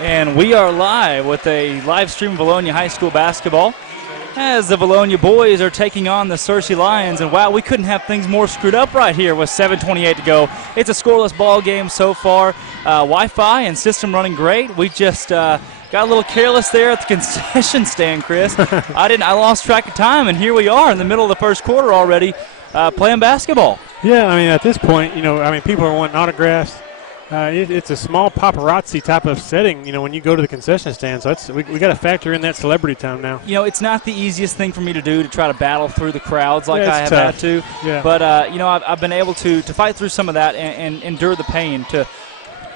And we are live with a live stream of Vilonia High School basketball as the Vilonia boys are taking on the Searcy Lions. And wow, we couldn't have things more screwed up right here with 7:28 to go. It's a scoreless ball game so far. Wi-Fi and system running great. We just got a little careless there at the concession stand, Chris. I lost track of time, and here we are in the middle of the first quarter already playing basketball. Yeah, I mean, at this point, people are wanting autographs. It's a small paparazzi type of setting, when you go to the concession stand. So we got to factor in that celebrity time now. It's not the easiest thing for me to do to try to battle through the crowds like I have tough. had to. Yeah. But, I've been able to fight through some of that and endure the pain to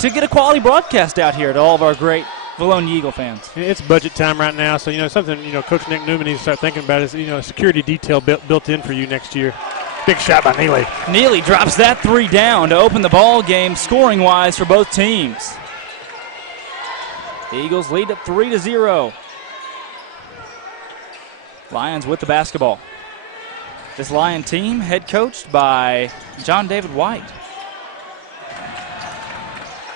get a quality broadcast out here to all of our great Vilonia Eagle fans. It's budget time right now. So, something, Coach Nick Newman needs to start thinking about is, a security detail built in for you next year. Big shot by Neely. Neely drops that three down to open the ball game scoring-wise for both teams. The Eagles lead at 3-0. Lions with the basketball. This Lion team head coached by John David White.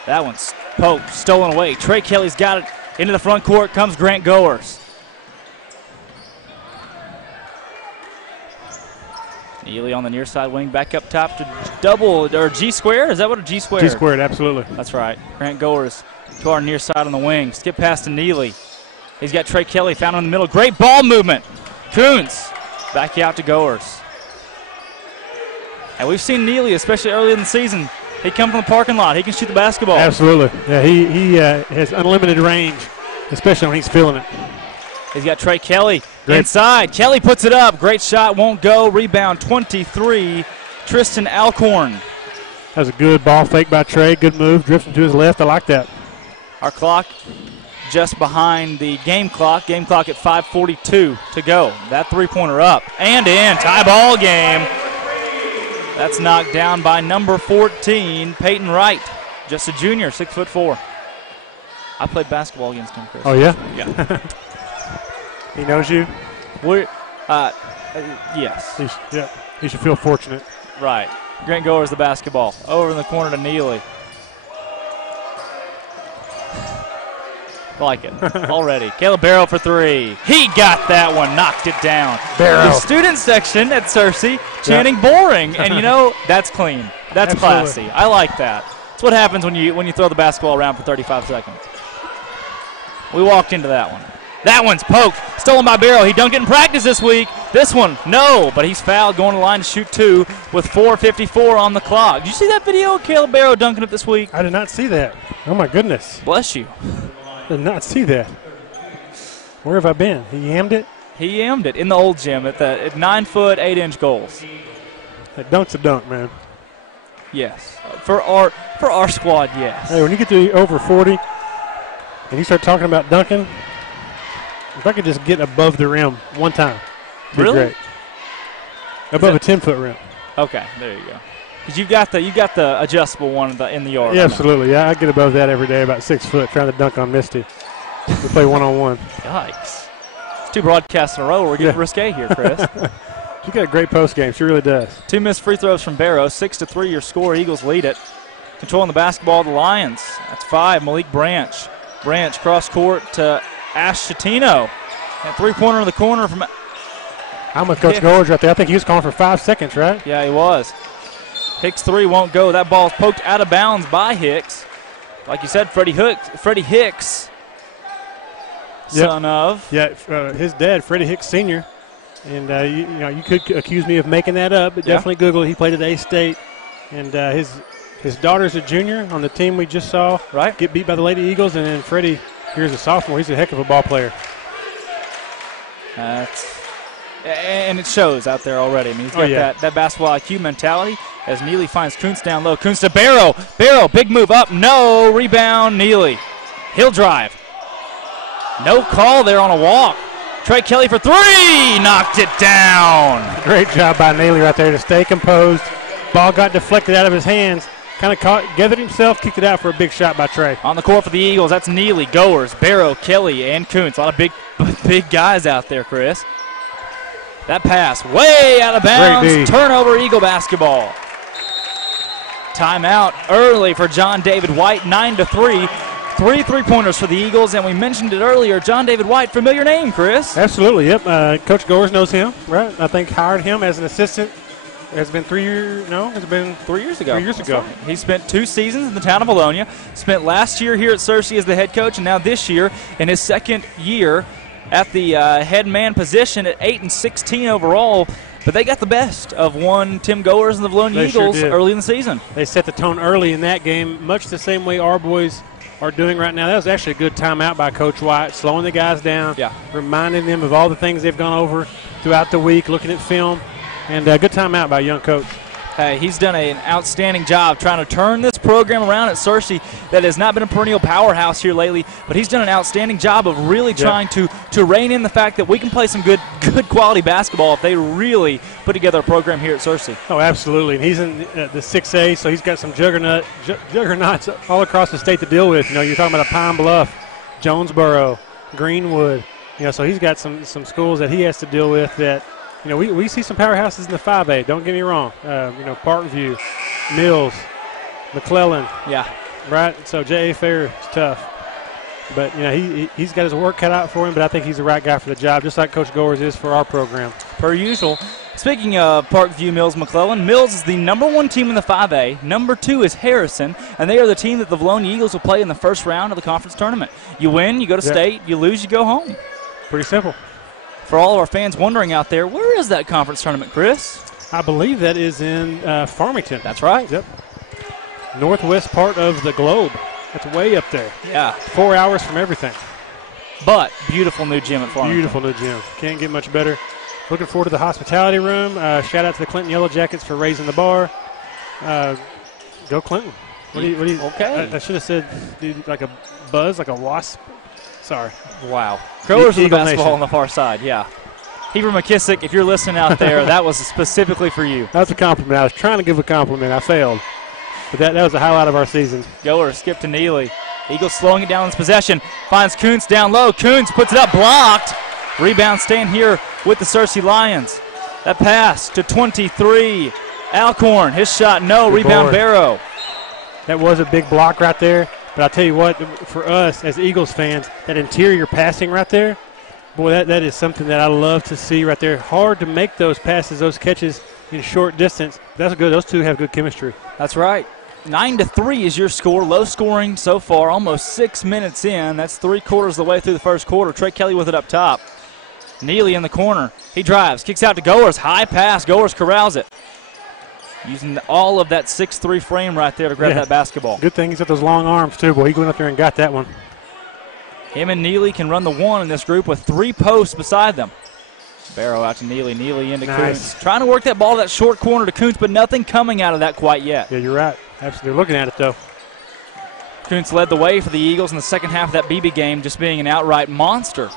That one's poked, stolen away. Trey Kelly's got it into the front court. Comes Grant Goers. Neely on the near side wing, back up top to double, or G squared? Is that what a G squared? G squared, absolutely. That's right. Grant Goers to our near side on the wing. Skip pass to Neely. He's got Trey Kelly found in the middle. Great ball movement. Kuntz back out to Goers. And we've seen Neely, especially early in the season. He come from the parking lot. He can shoot the basketball. Absolutely. Yeah, he has unlimited range, especially when he's feeling it. He's got Trey Kelly inside. Kelly puts it up. Great shot, won't go. Rebound 23, Tristan Alcorn. That was a good ball fake by Trey. Good move, drifting to his left. I like that. Our clock just behind the game clock. Game clock at 5:42 to go. That three-pointer up and in. Tie ball game. That's knocked down by number 14, Peyton Wright. Just a junior, 6'4". I played basketball against him, Chris. Oh, yeah? Yeah. He knows you? Yes. He should feel fortunate. Right. Grant Goers the basketball. Over in the corner to Neely. Like it already. Caleb Barrow for three. He got that one, knocked it down. Barrow. The student section at Searcy chanting boring, and that's clean. That's Absolutely. classy. I like that. That's what happens when you throw the basketball around for 35 seconds. We walked into that one. That one's poked, stolen by Barrow. He dunked it in practice this week. This one, no, but he's fouled, going to the line to shoot two with 4:54 on the clock. Did you see that video of Caleb Barrow dunking it this week? I did not see that. Oh, my goodness. Bless you. Did not see that. Where have I been? He yammed it? He yammed it in the old gym at 9 foot, 8 inch goals. That dunk's a dunk, man. Yes. For our squad, yes. Hey, when you get to over 40 and you start talking about dunking, if I could just get above the rim one time, it'd be really? great. Above a 10-foot rim. Okay, there you go. Because you got the adjustable one in the yard. Yeah, absolutely. Yeah, I get above that every day, about 6 foot, trying to dunk on Misty. We play one-on-one. Yikes. It's two broadcasts in a row. We're getting risque here, Chris. She got a great post game. She really does. Two missed free throws from Barrow. 6-3 your score. Eagles lead it. Controlling the basketball, the Lions. That's 5. Malik Branch. Branch cross court to Ash Chatino. And three-pointer in the corner from. I'm with Coach Goers right there. I think he was calling for 5 seconds, right? Yeah, he was. Hicks three won't go. That ball is poked out of bounds by Hicks. Like you said, Freddie Hicks, son of. Yeah, his dad, Freddie Hicks Sr. And, you could accuse me of making that up, but definitely Google it. He played at A-State. And his daughter's a junior on the team we just saw. Right. Get beat by the Lady Eagles. And then Freddie, here's a sophomore. He's a heck of a ball player. And it shows out there already. I mean, he's got that basketball IQ mentality as Neely finds Kuntz down low. Kuntz to Barrow. Barrow, big move up. No. Rebound, Neely. He'll drive. No call there on a walk. Trey Kelly for three. Knocked it down. Great job by Neely right there to stay composed. Ball got deflected out of his hands. Kind of gathered himself, kicked it out for a big shot by Trey. On the court for the Eagles, that's Neely, Goers, Barrow, Kelly, and Kuntz. A lot of big guys out there, Chris. That pass way out of bounds. Turnover, Eagle basketball. Timeout early for John David White, 9-3. 3 3-pointers for the Eagles, and we mentioned it earlier, John David White, familiar name, Chris. Absolutely, yep. Coach Gores knows him, right? I think hired him as an assistant. It's been 3 years. No, it's been 3 years ago. 3 years ago. Right. He spent 2 seasons in the town of Vilonia. Spent last year here at Searcy as the head coach, and now this year in his second year at the head man position at 8-16 overall. But they got the best of one Tim Goers and the Vilonia Eagles early in the season. They set the tone early in that game, much the same way our boys are doing right now. That was actually a good timeout by Coach White, slowing the guys down, reminding them of all the things they've gone over throughout the week, looking at film. And a good timeout by a young coach. Hey, he's done an outstanding job trying to turn this program around at Searcy that has not been a perennial powerhouse here lately, but he's done an outstanding job of really trying to rein in the fact that we can play some good quality basketball if they really put together a program here at Searcy. Oh, absolutely. And he's in the 6A, so he's got some juggernauts all across the state to deal with. You know, you're talking about a Pine Bluff, Jonesboro, Greenwood. You know, so he's got some schools that he has to deal with that. You know, we see some powerhouses in the 5A. Don't get me wrong. You know, Parkview, Mills, McClellan. Yeah. Right? So J.A. Fair is tough. But, you know, he's got his work cut out for him, but I think he's the right guy for the job, just like Coach Gores is for our program. Per usual. Speaking of Parkview, Mills, McClellan, Mills is the #1 team in the 5A. #2 is Harrison, and they are the team that the Vilonia Eagles will play in the first round of the conference tournament. You win, you go to state. You lose, you go home. Pretty simple. For all of our fans wondering out there, where is that conference tournament, Chris? I believe that is in Farmington. That's right. Yep. Northwest part of the globe. That's way up there. Yeah. 4 hours from everything. But beautiful new gym at Farmington. Beautiful new gym. Can't get much better. Looking forward to the hospitality room. Shout out to the Clinton Yellow Jackets for raising the bar. Go Clinton. What do you, okay. I should have said like a buzz, like a wasp. Sorry. Wow. Growers of the basketball Nation. on the far side, yeah. Heber McKissick, if you're listening out there, that was specifically for you. That's a compliment. I was trying to give a compliment. I failed. But that was the highlight of our season. Goer skip to Neely. Eagles slowing it down in this possession. Finds Kuntz down low. Kuntz puts it up, blocked. Rebound staying here with the Searcy Lions. That pass to 23. Alcorn, his shot, no. Good Rebound, board. Barrow. That was a big block right there. But I'll tell you what, for us as Eagles fans, that interior passing right there, boy, that is something that I love to see right there. Hard to make those passes, those catches in short distance. That's good. Those two have good chemistry. That's right. 9-3 is your score. Low scoring so far, almost 6 minutes in. That's 3/4 of the way through the first quarter. Trey Kelly with it up top. Neely in the corner. He drives, kicks out to Goers. High pass. Goers corrals it. Using all of that 6'3" frame right there to grab that basketball. Good thing he's got those long arms, too. Boy, he went up there and got that one. Him and Neely can run the one in this group with 3 posts beside them. Barrow out to Neely. Neely into Kuntz. Trying to work that ball to that short corner to Kuntz, but nothing coming out of that quite yet. Yeah, you're right. Absolutely. Looking at it, though. Kuntz led the way for the Eagles in the second half of that BB game, just being an outright monster.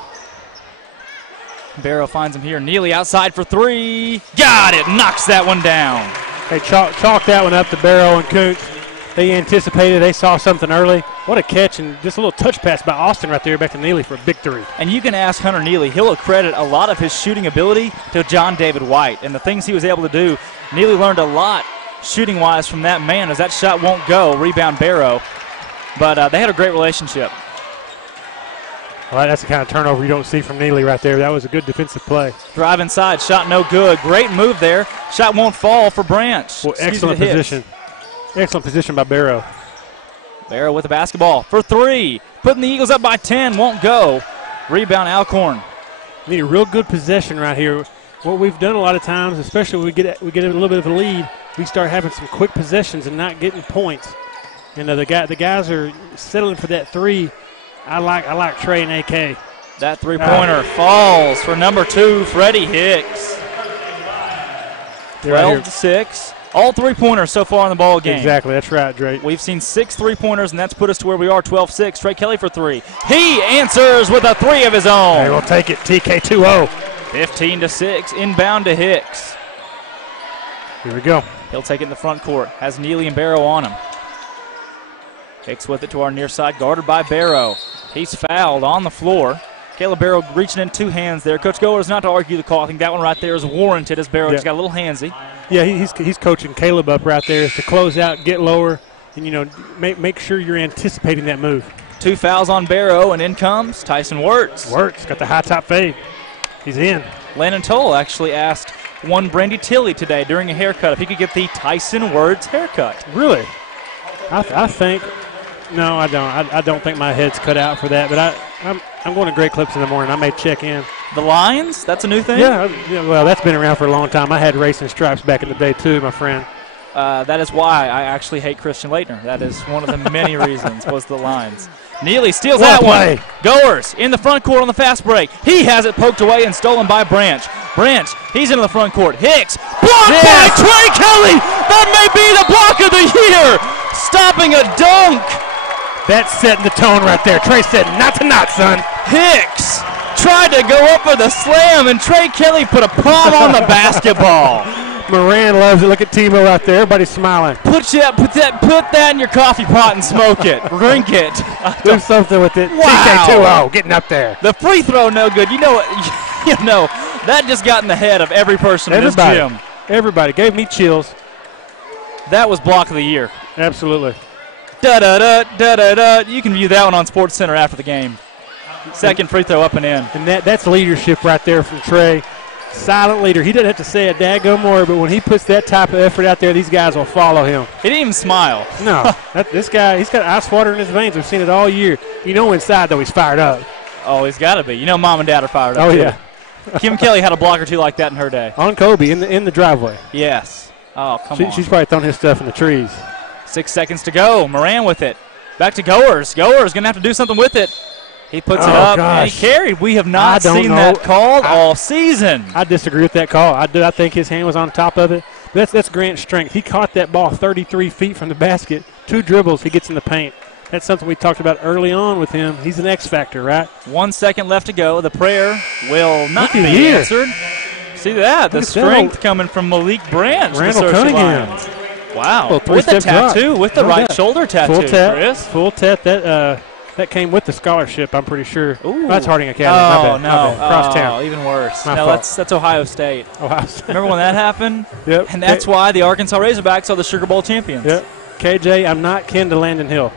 Barrow finds him here. Neely outside for 3. Got it. Knocks that one down. They chalk that one up to Barrow and Kuntz. They anticipated. They saw something early. What a catch, and just a little touch pass by Austin right there back to Neely for a big 3. And you can ask Hunter Neely. He'll accredit a lot of his shooting ability to John David White. And the things he was able to do, Neely learned a lot shooting-wise from that man as that shot won't go. Rebound Barrow. But they had a great relationship. All right, that's the kind of turnover you don't see from Neely right there. That was a good defensive play. Drive inside, shot no good. Great move there. Shot won't fall for Branch. Well, excellent position. Excellent position by Barrow. Barrow with the basketball for 3. Putting the Eagles up by 10, won't go. Rebound Alcorn. Need a real good possession right here. What we've done a lot of times, especially when we get a little bit of a lead, we start having some quick possessions and not getting points. And the guys are settling for that 3. I like Trey and AK. That 3-pointer falls for #2, Freddie Hicks. 12-6. All 3-pointers so far in the ball game. Exactly, that's right, Drake. We've seen 6 3-pointers, and that's put us to where we are, 12-6. Trey Kelly for 3. He answers with a 3 of his own. Hey, we'll take it, TK2-0. 15-6, inbound to Hicks. Here we go. He'll take it in the front court. Has Neely and Barrow on him. Hicks with it to our near side, guarded by Barrow. He's fouled on the floor. Caleb Barrow reaching in 2 hands there. Coach Goers not to argue the call. I think that one right there is warranted as Barrow just got a little handsy. Yeah, he's coaching Caleb up right there to close out, get lower, and, make sure you're anticipating that move. 2 fouls on Barrow, and in comes Tyson Wirtz. Wirtz got the high top fade. He's in. Landon Toll actually asked one Brandy Tilley today during a haircut if he could get the Tyson Wirtz haircut. Really? I think, no, I don't. I don't think my head's cut out for that, but I'm going to Great Clips in the morning. I may check in. The Lions? That's a new thing? Yeah, well, that's been around for a long time. I had racing stripes back in the day, too, my friend. That is why I actually hate Christian Leitner. That is one of the many reasons was the Lines. Neely steals that one. Goers in the front court on the fast break. He has it poked away and stolen by Branch. Branch, he's into the front court. Hicks, blocked by Trey Kelly. That may be the block of the year. Stopping a dunk. That's setting the tone right there. Trey said, not tonight, son. Hicks tried to go up for the slam, and Trey Kelly put a palm on the basketball. Moran loves it. Look at Timo out there. Everybody's smiling. Put that in your coffee pot and smoke it. Drink it. Do something with it. Wow. TK2-0 getting up there. The free throw no good. You know what? You know, that just got in the head of every person in this gym. Everybody. Gave me chills. That was block of the year. Absolutely. Da-da-da, you can view that one on SportsCenter after the game. Second free throw up and in. And that's leadership right there from Trey. Silent leader. He doesn't have to say a daggone word, but when he puts that type of effort out there, these guys will follow him. He didn't even smile. No. This guy, he's got ice water in his veins. We've seen it all year. You know inside, though, he's fired up. Oh, he's got to be. You know Mom and Dad are fired up, Oh, too. yeah. Kim Kelly had a block or two like that in her day. On Kobe in the driveway. Yes. Oh, come on. She's probably throwing his stuff in the trees. 6 seconds to go. Moran with it. Back to Goers. Goers going to have to do something with it. He puts it up, and he carried. We have not seen that called all season. I disagree with that call. I think his hand was on top of it. That's Grant's strength. He caught that ball 33 feet from the basket. 2 dribbles, he gets in the paint. That's something we talked about early on with him. He's an X factor, right? 1 second left to go. The prayer will not be answered. See that? The strength coming from Malik Branch. Randall Cunningham. Wow. With the tattoo, with the right shoulder tattoo, Chris. Full tap. That came with the scholarship, I'm pretty sure. Ooh. That's Harding Academy. Oh, no. Crosstown. Even worse. No, that's Ohio State. Remember when that happened? Yep. And that's why the Arkansas Razorbacks are the Sugar Bowl champions. Yep. KJ, I'm not kin to Landon Hill.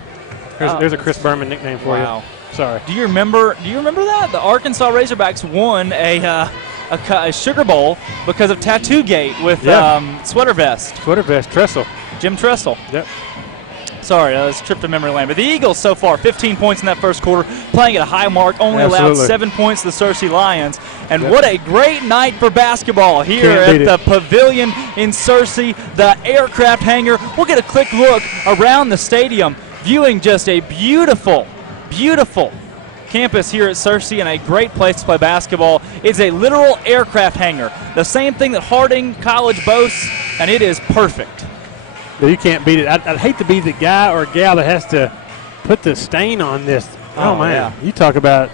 There's a Chris Berman nickname for you. Sorry. Do you remember that? The Arkansas Razorbacks won a Sugar Bowl because of Tattoo Gate with Sweater Vest. Sweater Vest, Tressel. Jim Tressel. Yep. Sorry, that was a trip to memory lane. But the Eagles so far, 15 points in that first quarter, playing at a high mark, only allowed 7 points to the Searcy Lions. And what a great night for basketball here at the Pavilion in Searcy, the aircraft hangar. We'll get a quick look around the stadium, viewing just a beautiful, beautiful campus here at Searcy and a great place to play basketball. It's a literal aircraft hangar, the same thing that Harding College boasts, and it is perfect. You can't beat it. I'd hate to be the guy or gal that has to put the stain on this. Oh man. Yeah. You talk about,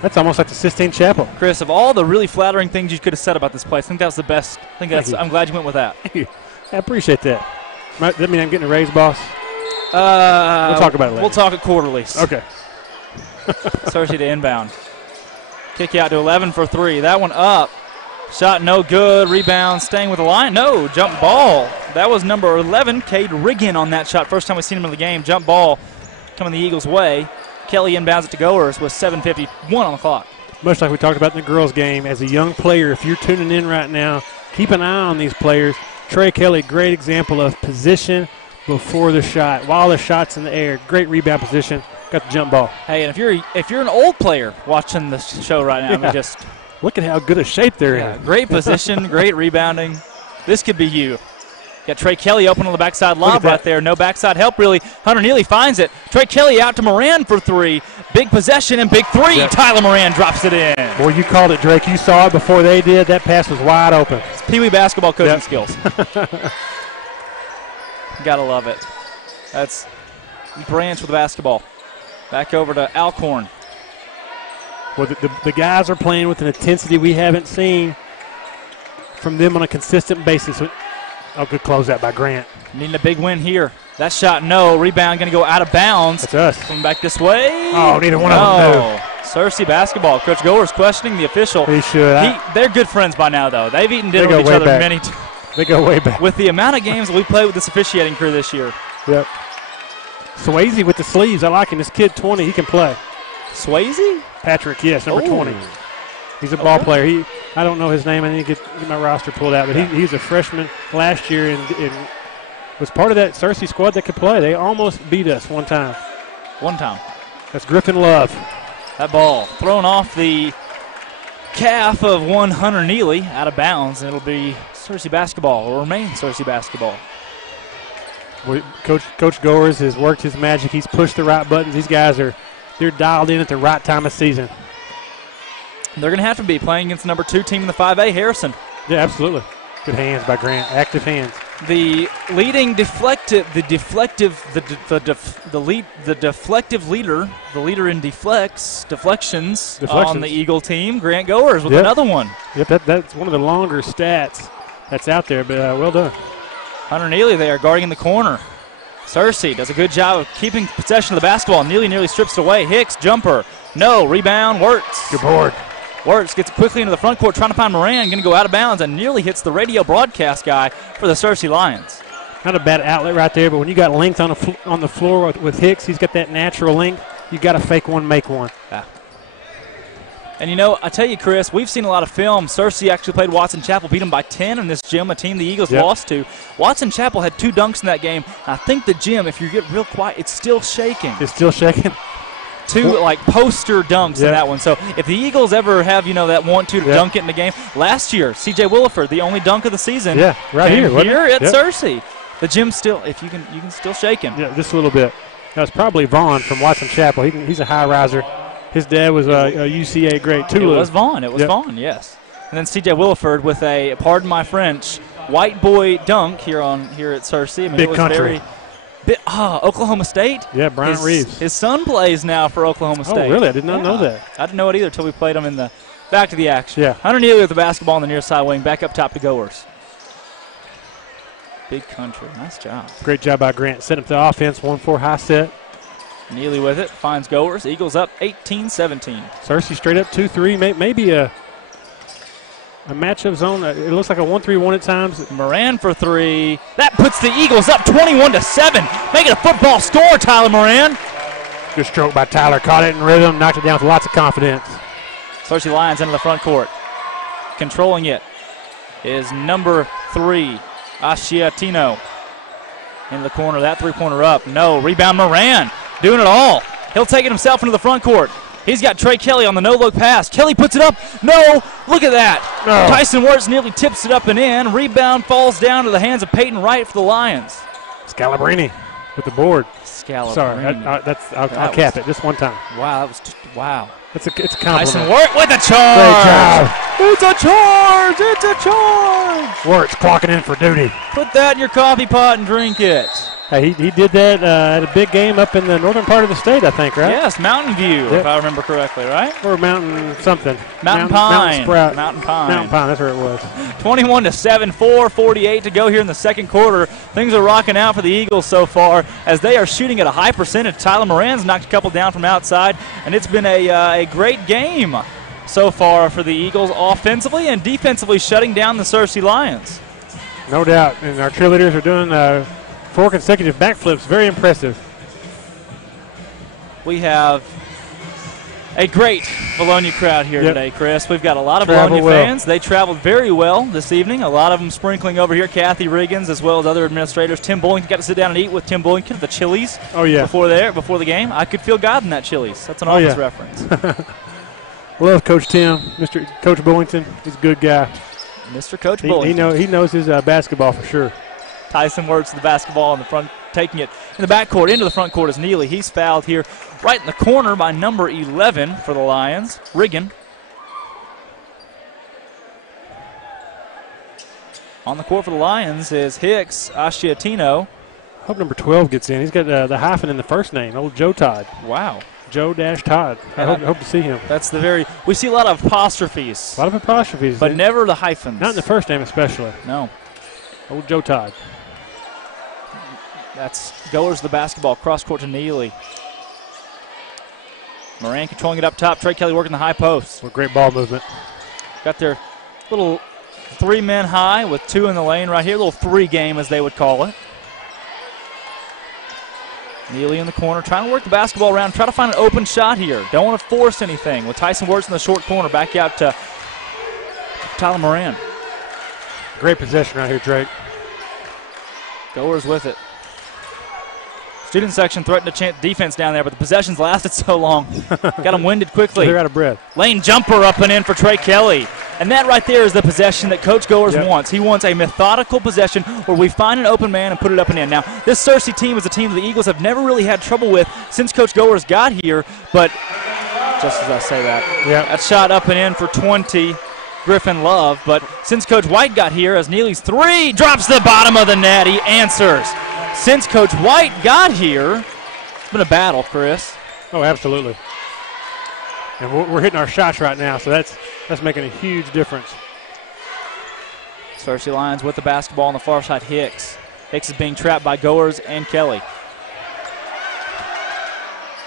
that's almost like the Sistine Chapel. Chris, of all the really flattering things you could have said about this place, I think that was the best. I'm glad you went with that. Thank you. I appreciate that. Does that mean I'm getting a raise, boss? We'll talk about it later. We'll talk at quarterlies. Okay. Searcy to inbound. Kick out to 11 for 3. That one up. Shot no good. Rebound staying with the line. No, jump ball. That was number 11, Cade Riggin on that shot. First time we've seen him in the game. Jump ball coming the Eagles' way. Kelly inbounds it to Goers with 7:51 on the clock. Much like we talked about in the girls' game, as a young player, if you're tuning in right now, keep an eye on these players. Trey Kelly, great example of position before the shot. While the shot's in the air, great rebound position. Got the jump ball. Hey, and if you're an old player watching this show right now, I mean, just look at how good a shape they're in. Great position, great rebounding. This could be you. Got Trey Kelly open on the backside lob right there. No backside help, really. Hunter Neely finds it. Trey Kelly out to Moran for 3. Big possession and big 3. Yep. Tyler Moran drops it in. Boy, you called it, Drake. You saw it before they did. That pass was wide open. It's Pee Wee basketball coaching skills. Gotta love it. That's Branch with the basketball. Back over to Alcorn. Well, the guys are playing with an intensity we haven't seen from them on a consistent basis. Oh, good closeout by Grant. Needing a big win here. That shot, no. Rebound going to go out of bounds. That's us. Coming back this way. Oh, neither one of them moved. Searcy basketball. Coach Goers questioning the official. He should. They're good friends by now, though. They've eaten dinner with each other many times. They go way back. With the amount of games that we played with this officiating crew this year. Yep. Swayze with the sleeves. I like him. This kid, 20, he can play. Swayze? Patrick, yes, number 20. He's a ball player. I don't know his name. I need to get my roster pulled out. But he's a freshman last year and was part of that Searcy squad that could play. They almost beat us one time. That's Griffin Love. That ball thrown off the calf of one Hunter Neely out of bounds. It'll be Searcy basketball, or remain Searcy basketball. Coach Goers has worked his magic. He's pushed the right buttons. These guys they're dialed in at the right time of season. They're going to have to be playing against the number 2 team in the 5A, Harrison. Yeah, absolutely. Good hands by Grant. Active hands. The leading deflective leader, the leader in deflections on the Eagle team, Grant Goers with another one. Yep, that's one of the longer stats that's out there, but well done. Hunter Neely there guarding in the corner. Searcy does a good job of keeping possession of the basketball. Neely nearly strips it away. Hicks, jumper. No, rebound, Wirtz. Good board. Wirtz gets quickly into the front court, trying to find Moran, going to go out of bounds, and nearly hits the radio broadcast guy for the Searcy Lions. Not a bad outlet right there, but when you got length on the floor with Hicks, he's got that natural length. You got to fake one, make one. Yeah. And you know, I tell you, Chris, we've seen a lot of film. Searcy actually played Watson Chapel, beat them by 10 in this gym, a team the Eagles lost to. Watson Chapel had 2 dunks in that game. I think the gym, if you get real quiet, it's still shaking. It's still shaking? 2 like poster dunks in that one. So if the Eagles ever have, that 1-2 to dunk it in the game, last year, C.J. Williford, the only dunk of the season, right here at Searcy. The gym's still, if you can still shake him. Yeah, just a little bit. That was probably Vaughn from Watson Chapel. He's a high riser. His dad was a UCA great too. It was Vaughn. It was Vaughn. Yes. And then C.J. Williford with a, pardon my French, white boy dunk here at Searcy. I mean, Big country. Oklahoma State? Yeah, Bryant Reeves. His son plays now for Oklahoma State. Oh, really? I did not know that. I didn't know it either until we played him in the back to the action. Yeah. Hunter Neely with the basketball on the near side wing, back up top to Goers. Big country. Nice job. Great job by Grant. Set up the offense, 1-4 high set. Neely with it, finds Goers. Eagles up 18-17. Searcy straight up 2-3, maybe a matchup zone. It looks like a 1-3-1 at times. Moran for 3. That puts the Eagles up 21-7. Make it a football score, Tyler Moran. Good stroke by Tyler. Caught it in rhythm, knocked it down with lots of confidence. Searcy Lions into the front court. Controlling it is number 3, Asciatino. In the corner, that 3-pointer up. No, rebound Moran. Doing it all. He'll take it himself into the front court. He's got Trey Kelly on the no-look pass. Kelly puts it up. No, look at that. No. Tyson Wirtz nearly tips it up and in. Rebound falls down to the hands of Peyton Wright for the Lions. Scalabrini with the board. Scalabrini. Sorry, I'll cap it just one time. Wow, wow. It's a compliment. Tyson Wirtz with a charge. Great job. It's a charge. It's a charge. Wirtz clocking in for duty. Put that in your coffee pot and drink it. Hey, he did that at a big game up in the northern part of the state, I think, right? Yes, Mountain View, if I remember correctly, right? Or Mountain something. Mountain Pine. Mountain Sprout. Mountain Pine. Mountain Pine, that's where it was. 21-7, 4:48 to go here in the second quarter. Things are rocking out for the Eagles so far as they are shooting at a high percentage. Tyler Moran's knocked a couple down from outside, and it's been a great game so far for the Eagles offensively and defensively shutting down the Searcy Lions. No doubt, and our cheerleaders are doing 4 consecutive backflips. Very impressive. We have a great Vilonia crowd here today, Chris. We've got a lot of Vilonia fans. They traveled very well this evening. A lot of them sprinkling over here. Kathy Riggins, as well as other administrators. Tim Bullington, got to sit down and eat with Tim Bullington at the Chili's. Oh, yeah. Before the game. I could feel God in that Chili's. That's an office reference. Love Coach Tim, Mr. Coach Bullington. He's a good guy. Mr. Coach Bullington. He knows his basketball for sure. Tyson Wirtz the basketball in the front, taking it in the backcourt. Into the front court is Neely. He's fouled here right in the corner by number 11 for the Lions, Riggin. On the court for the Lions is Hicks, Asciatino. Hope number 12 gets in. He's got the hyphen in the first name, old Joe Todd. Wow. Joe-Todd. I hope to see him. That's we see a lot of apostrophes. A lot of apostrophes. But never the hyphens. Not in the first name especially. No. Old Joe Todd. That's Goers the basketball, cross court to Neely. Moran controlling it up top. Trey Kelly working the high post. What great ball movement. Got their little 3-men high with 2 in the lane right here. A little 3 game, as they would call it. Neely in the corner, trying to work the basketball around, try to find an open shot here. Don't want to force anything. With Tyson Wirtz in the short corner, back out to Tyler Moran. Great possession right here, Drake. Goers with it. Student section threatened to defense down there, but the possessions lasted so long. Got them winded quickly. They're out of breath. Lane jumper up and in for Trey Kelly. And that right there is the possession that Coach Goers wants. He wants a methodical possession where we find an open man and put it up and in. Now, this Searcy team is a team the Eagles have never really had trouble with since Coach Goers got here, but just as I say that, that shot up and in for 20, Griffin Love. But since Coach White got here, as Neely's three drops the bottom of the net, he answers. Since Coach White got here, it's been a battle, Chris. Oh, absolutely. And we're hitting our shots right now, so that's making a huge difference. Searcy Lions with the basketball on the far side. Hicks. Hicks is being trapped by Goers and Kelly.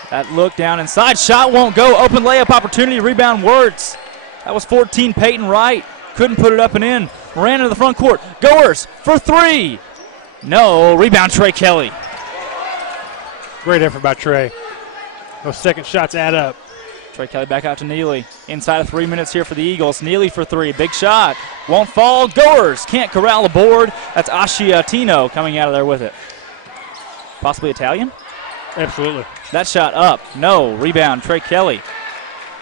That look down inside. Shot won't go. Open layup opportunity. Rebound Wirtz. That was 14, Peyton Wright. Couldn't put it up and in. Ran into the front court. Goers for three. No. Rebound Trey Kelly. Great effort by Trey. Those second shots add up. Trey Kelly back out to Neely. Inside of 3 minutes here for the Eagles. Neely for three. Big shot. Won't fall. Goers can't corral the board. That's Asciatino coming out of there with it. Possibly Italian? Absolutely. That shot up. No. Rebound Trey Kelly.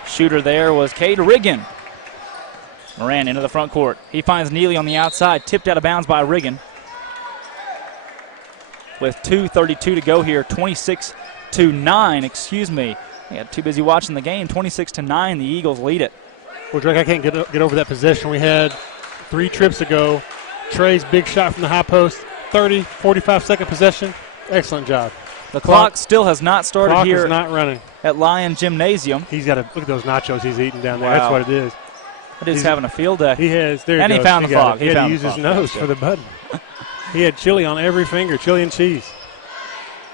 Shooter there was Cade Riggin. Moran into the front court. He finds Neely on the outside. Tipped out of bounds by Riggin. With 2:32 to go here. 26-9, excuse me. I got too busy watching the game. 26-9, the Eagles lead it. Well, Drake, I can't get over that possession we had 3 trips ago. Trey's big shot from the high post. 30, 45-second possession. Excellent job. The clock still has not started clock here is not running. At Lion Gymnasium. He's got to look at those nachos he's eating down there. Wow. That's what it is. That dude's having a field day. He has. There and he he found the clock. He had to use his nose for the button. He had chili on every finger, chili and cheese.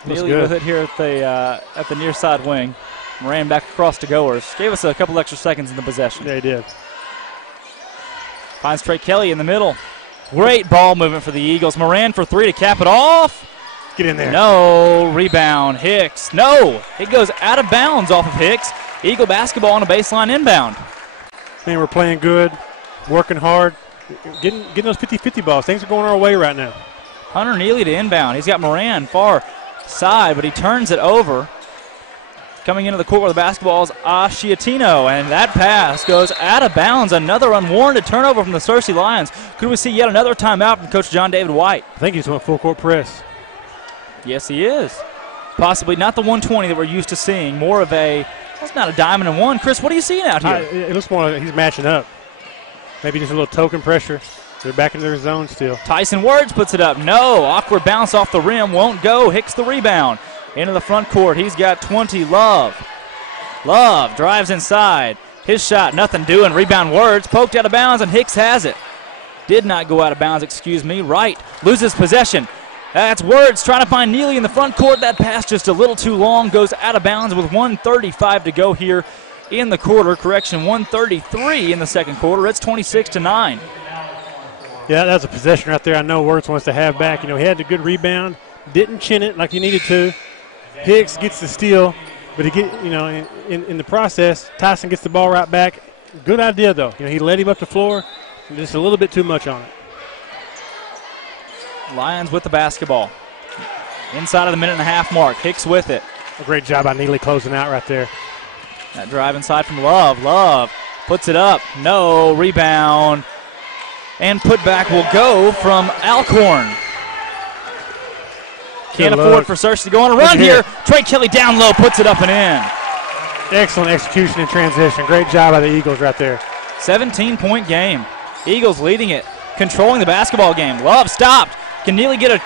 Neely with it here at the near side wing. Ran back across to Goers. Gave us a couple extra seconds in the possession. Yeah, he did. Finds Trey Kelly in the middle. Great ball movement for the Eagles. Moran for three to cap it off. Get in there. No. Rebound. Hicks. No. It goes out of bounds off of Hicks. Eagle basketball on a baseline inbound. Man, we're playing good, working hard, getting those 50-50 balls. Things are going our way right now. Hunter Neely to inbound. He's got Moran far side, but he turns it over. Coming into the court with the basketball is Asciatino, and that pass goes out of bounds. Another unwarranted turnover from the Searcy Lions. Could we see yet another timeout from Coach John David White? I think he's on full court press. Yes, he is. Possibly not the 120 that we're used to seeing. More of that's not a diamond and one. Chris, what are you seeing out here? It looks more like he's matching up. Maybe just a little token pressure. They're back in their zone still. Tyson Wirtz puts it up. No. Awkward bounce off the rim. Won't go. Hicks the rebound. Into the front court. He's got 20. Love drives inside. His shot, nothing doing. Rebound Wirtz. Poked out of bounds, and Hicks has it. Did not go out of bounds, excuse me. Wright loses possession. That's Wirtz trying to find Neely in the front court. That pass just a little too long. Goes out of bounds with 1:35 to go here in the quarter. Correction, 1:33 in the second quarter. It's 26-9. Yeah, that's a possession right there. I know Wirtz wants to have back. He had a good rebound. Didn't chin it like he needed to. Hicks gets the steal, but in the process, Tyson gets the ball right back. Good idea, though. He led him up the floor. Just a little bit too much on it. Lions with the basketball. Inside of the minute and a half mark. Hicks with it. A great job by Neely closing out right there. That drive inside from Love. Love puts it up. No. Rebound. And putback will go from Alcorn. Can't afford for Searcy to go on a run here. Trey Kelly down low, puts it up and in. Excellent execution in transition. Great job by the Eagles right there. 17-point game. Eagles leading it, controlling the basketball game. Love stopped. Can Neely get a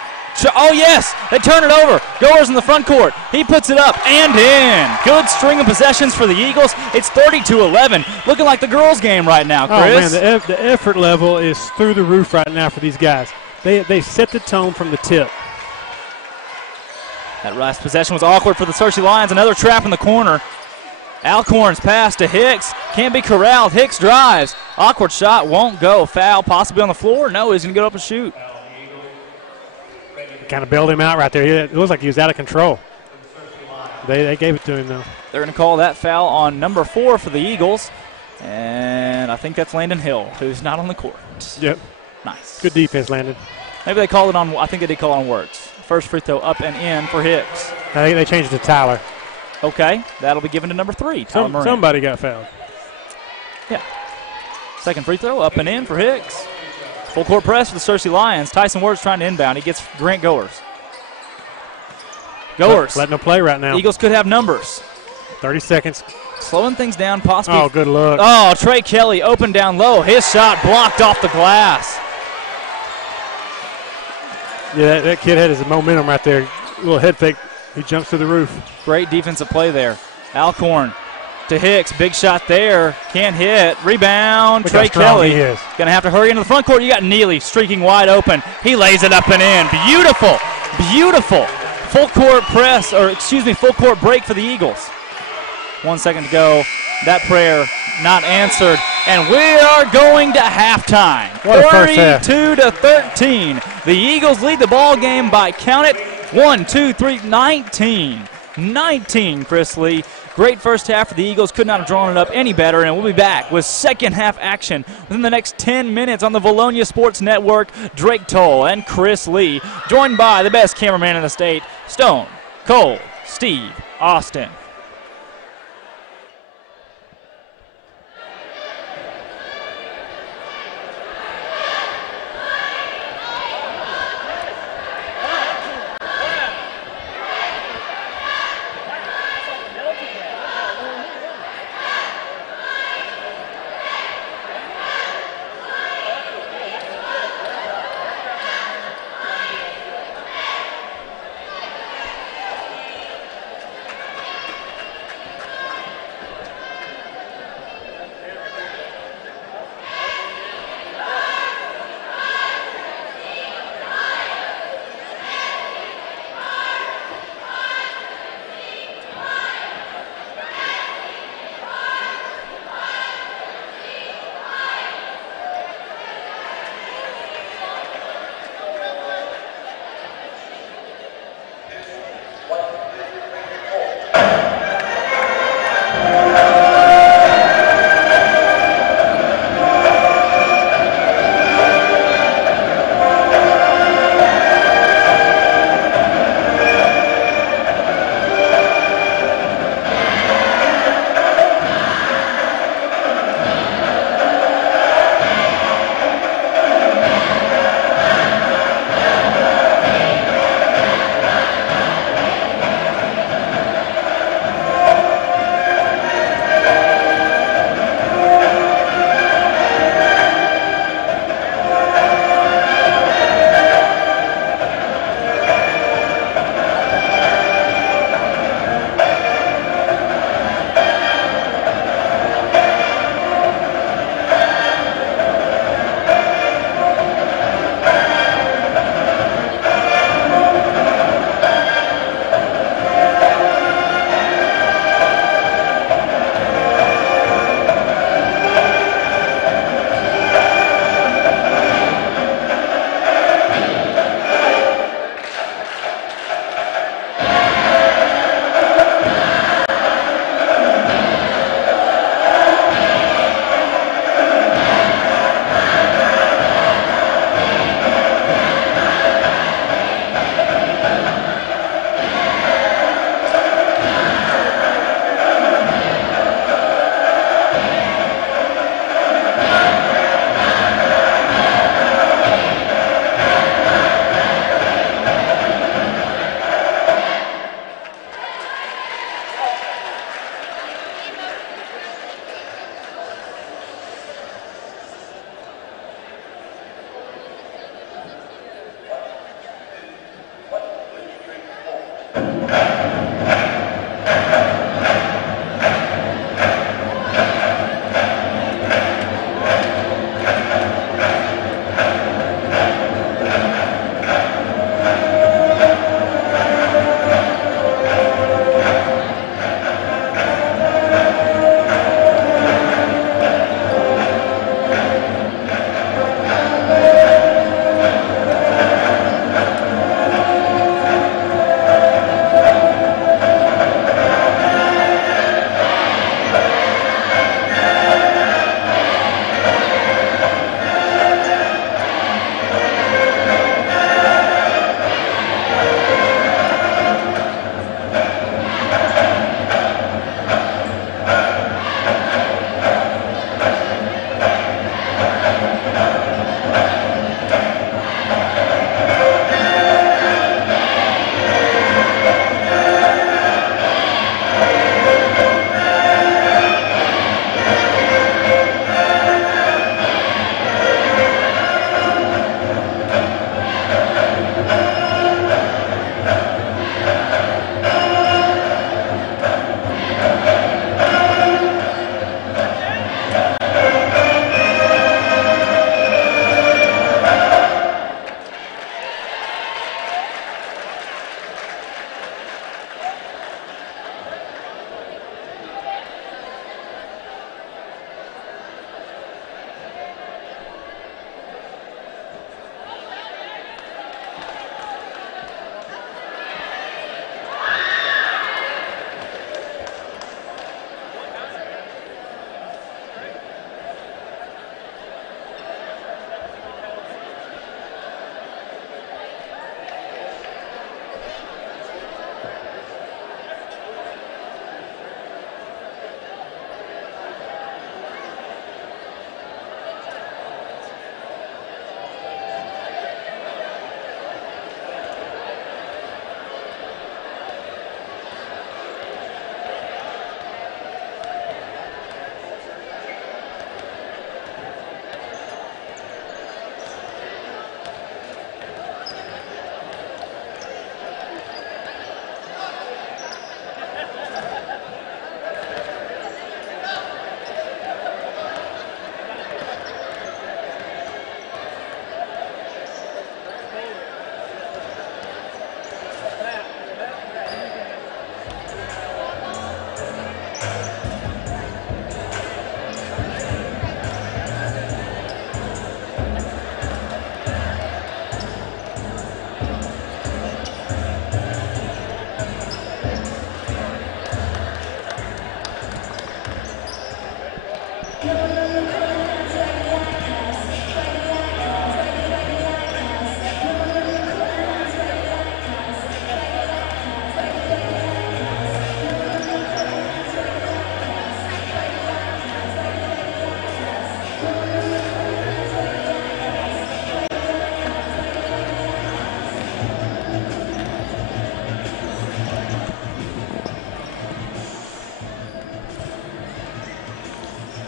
oh, yes, they turn it over. Goers in the front court. He puts it up and in. Good string of possessions for the Eagles. It's 30-11. Looking like the girls' game right now, Chris. Oh, man, the effort level is through the roof right now for these guys. They set the tone from the tip. That last possession was awkward for the Searcy Lions. Another trap in the corner. Alcorn's pass to Hicks. Can't be corralled. Hicks drives. Awkward shot. Won't go. Foul possibly on the floor. No, he's going to go up and shoot. Kind of bailed him out right there. It looks like he was out of control. They gave it to him, though. They're going to call that foul on number 4 for the Eagles. And I think that's Landon Hill, who's not on the court. Yep. Nice. Good defense, Landon. Maybe they called it on, I think they did call it on Works. First free throw up and in for Hicks. I think they changed it to Tyler. Okay, that'll be given to number 3, Tyler Moran. Somebody got fouled. Yeah. Second free throw up and in for Hicks. Full court press for the Searcy Lions. Tyson Works trying to inbound. He gets Grant Goers. Goers. Letting them play right now. Eagles could have numbers. 30 seconds. Slowing things down, possibly. Oh, good look. Oh, Trey Kelly open down low. His shot blocked off the glass. Yeah, that kid had his momentum right there. A little head fake. He jumps to the roof. Great defensive play there. Alcorn to Hicks. Big shot there. Can't hit. Rebound. Look Trey Kelly. Going to have to hurry into the front court. You got Neely streaking wide open. He lays it up and in. Beautiful. Beautiful. Full court press, or excuse me, full court break for the Eagles. 1 second to go. That prayer not answered. And we are going to halftime. What a first half. 32-13. The Eagles lead the ball game by, count it, 19. 19, Chris Lee. Great first half for the Eagles. Could not have drawn it up any better. And we'll be back with second half action within the next 10 minutes on the Vilonia Sports Network. Drake Toll and Chris Lee, joined by the best cameraman in the state, Stone Cold Steve Austin.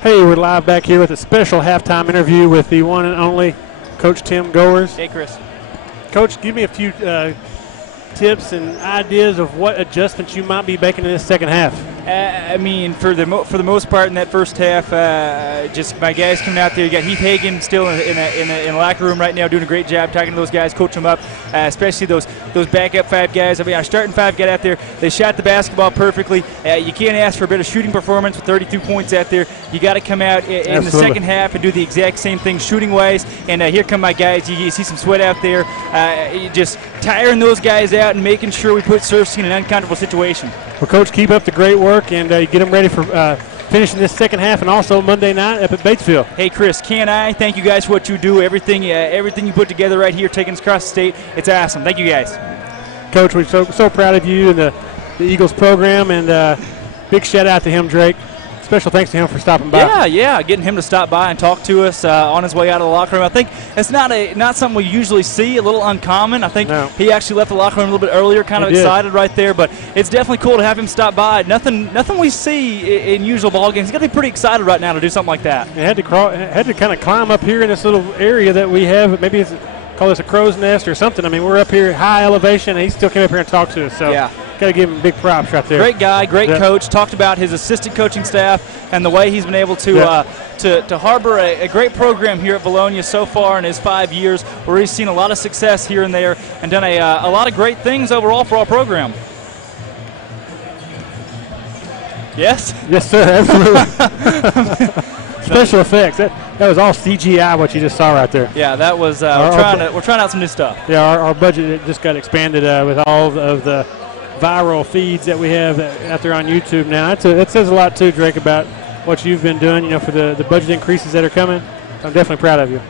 Hey, we're live back here with a special halftime interview with the one and only Coach Tim Goers. Hey, Chris. Coach, give me a few tips and ideas of what adjustments you might be making in this second half. I mean, for the most part in that first half, just my guys coming out there. You got Heath Hagan still in the locker room right now, doing a great job talking to those guys, coaching them up, especially those backup five guys. I mean, our starting five got out there. They shot the basketball perfectly. You can't ask for a better shooting performance with 32 points out there. You got to come out in the second half and do the exact same thing shooting-wise. And here come my guys. You see some sweat out there. Just tiring those guys out and making sure we put Searcy in an uncomfortable situation. Well, Coach, keep up the great work and get them ready for finishing this second half and also Monday night up at Batesville. Hey, Chris, can I thank you guys for what you do, everything you put together right here, taking us across the state. It's awesome. Thank you, guys. Coach, we're so proud of you and the Eagles program, and big shout-out to him, Drake. Special thanks to him for stopping by. Yeah, getting him to stop by and talk to us on his way out of the locker room. I think it's not something we usually see, a little uncommon. I think he actually left the locker room a little bit earlier, kind of excited right there, but it's definitely cool to have him stop by. Nothing we see in usual ball games. He's got to be pretty excited right now to do something like that. He had to kind of climb up here in this little area that we have. Maybe call this a crow's nest or something. I mean, we're up here high elevation, and he still came up here and talked to us. So got to give him big props right there. Great guy, great coach. Talked about his assistant coaching staff and the way he's been able to harbor a great program here at Vilonia so far in his 5 years, where he's seen a lot of success here and there and done a lot of great things overall for our program. Yes? Yes, sir, absolutely. Special effects. That was all CGI, what you just saw right there. Yeah, that was we're trying out some new stuff. Yeah, our budget just got expanded with all of the viral feeds that we have out there on YouTube now. It says a lot too, Drake, about what you've been doing, for the budget increases that are coming. I'm definitely proud of you.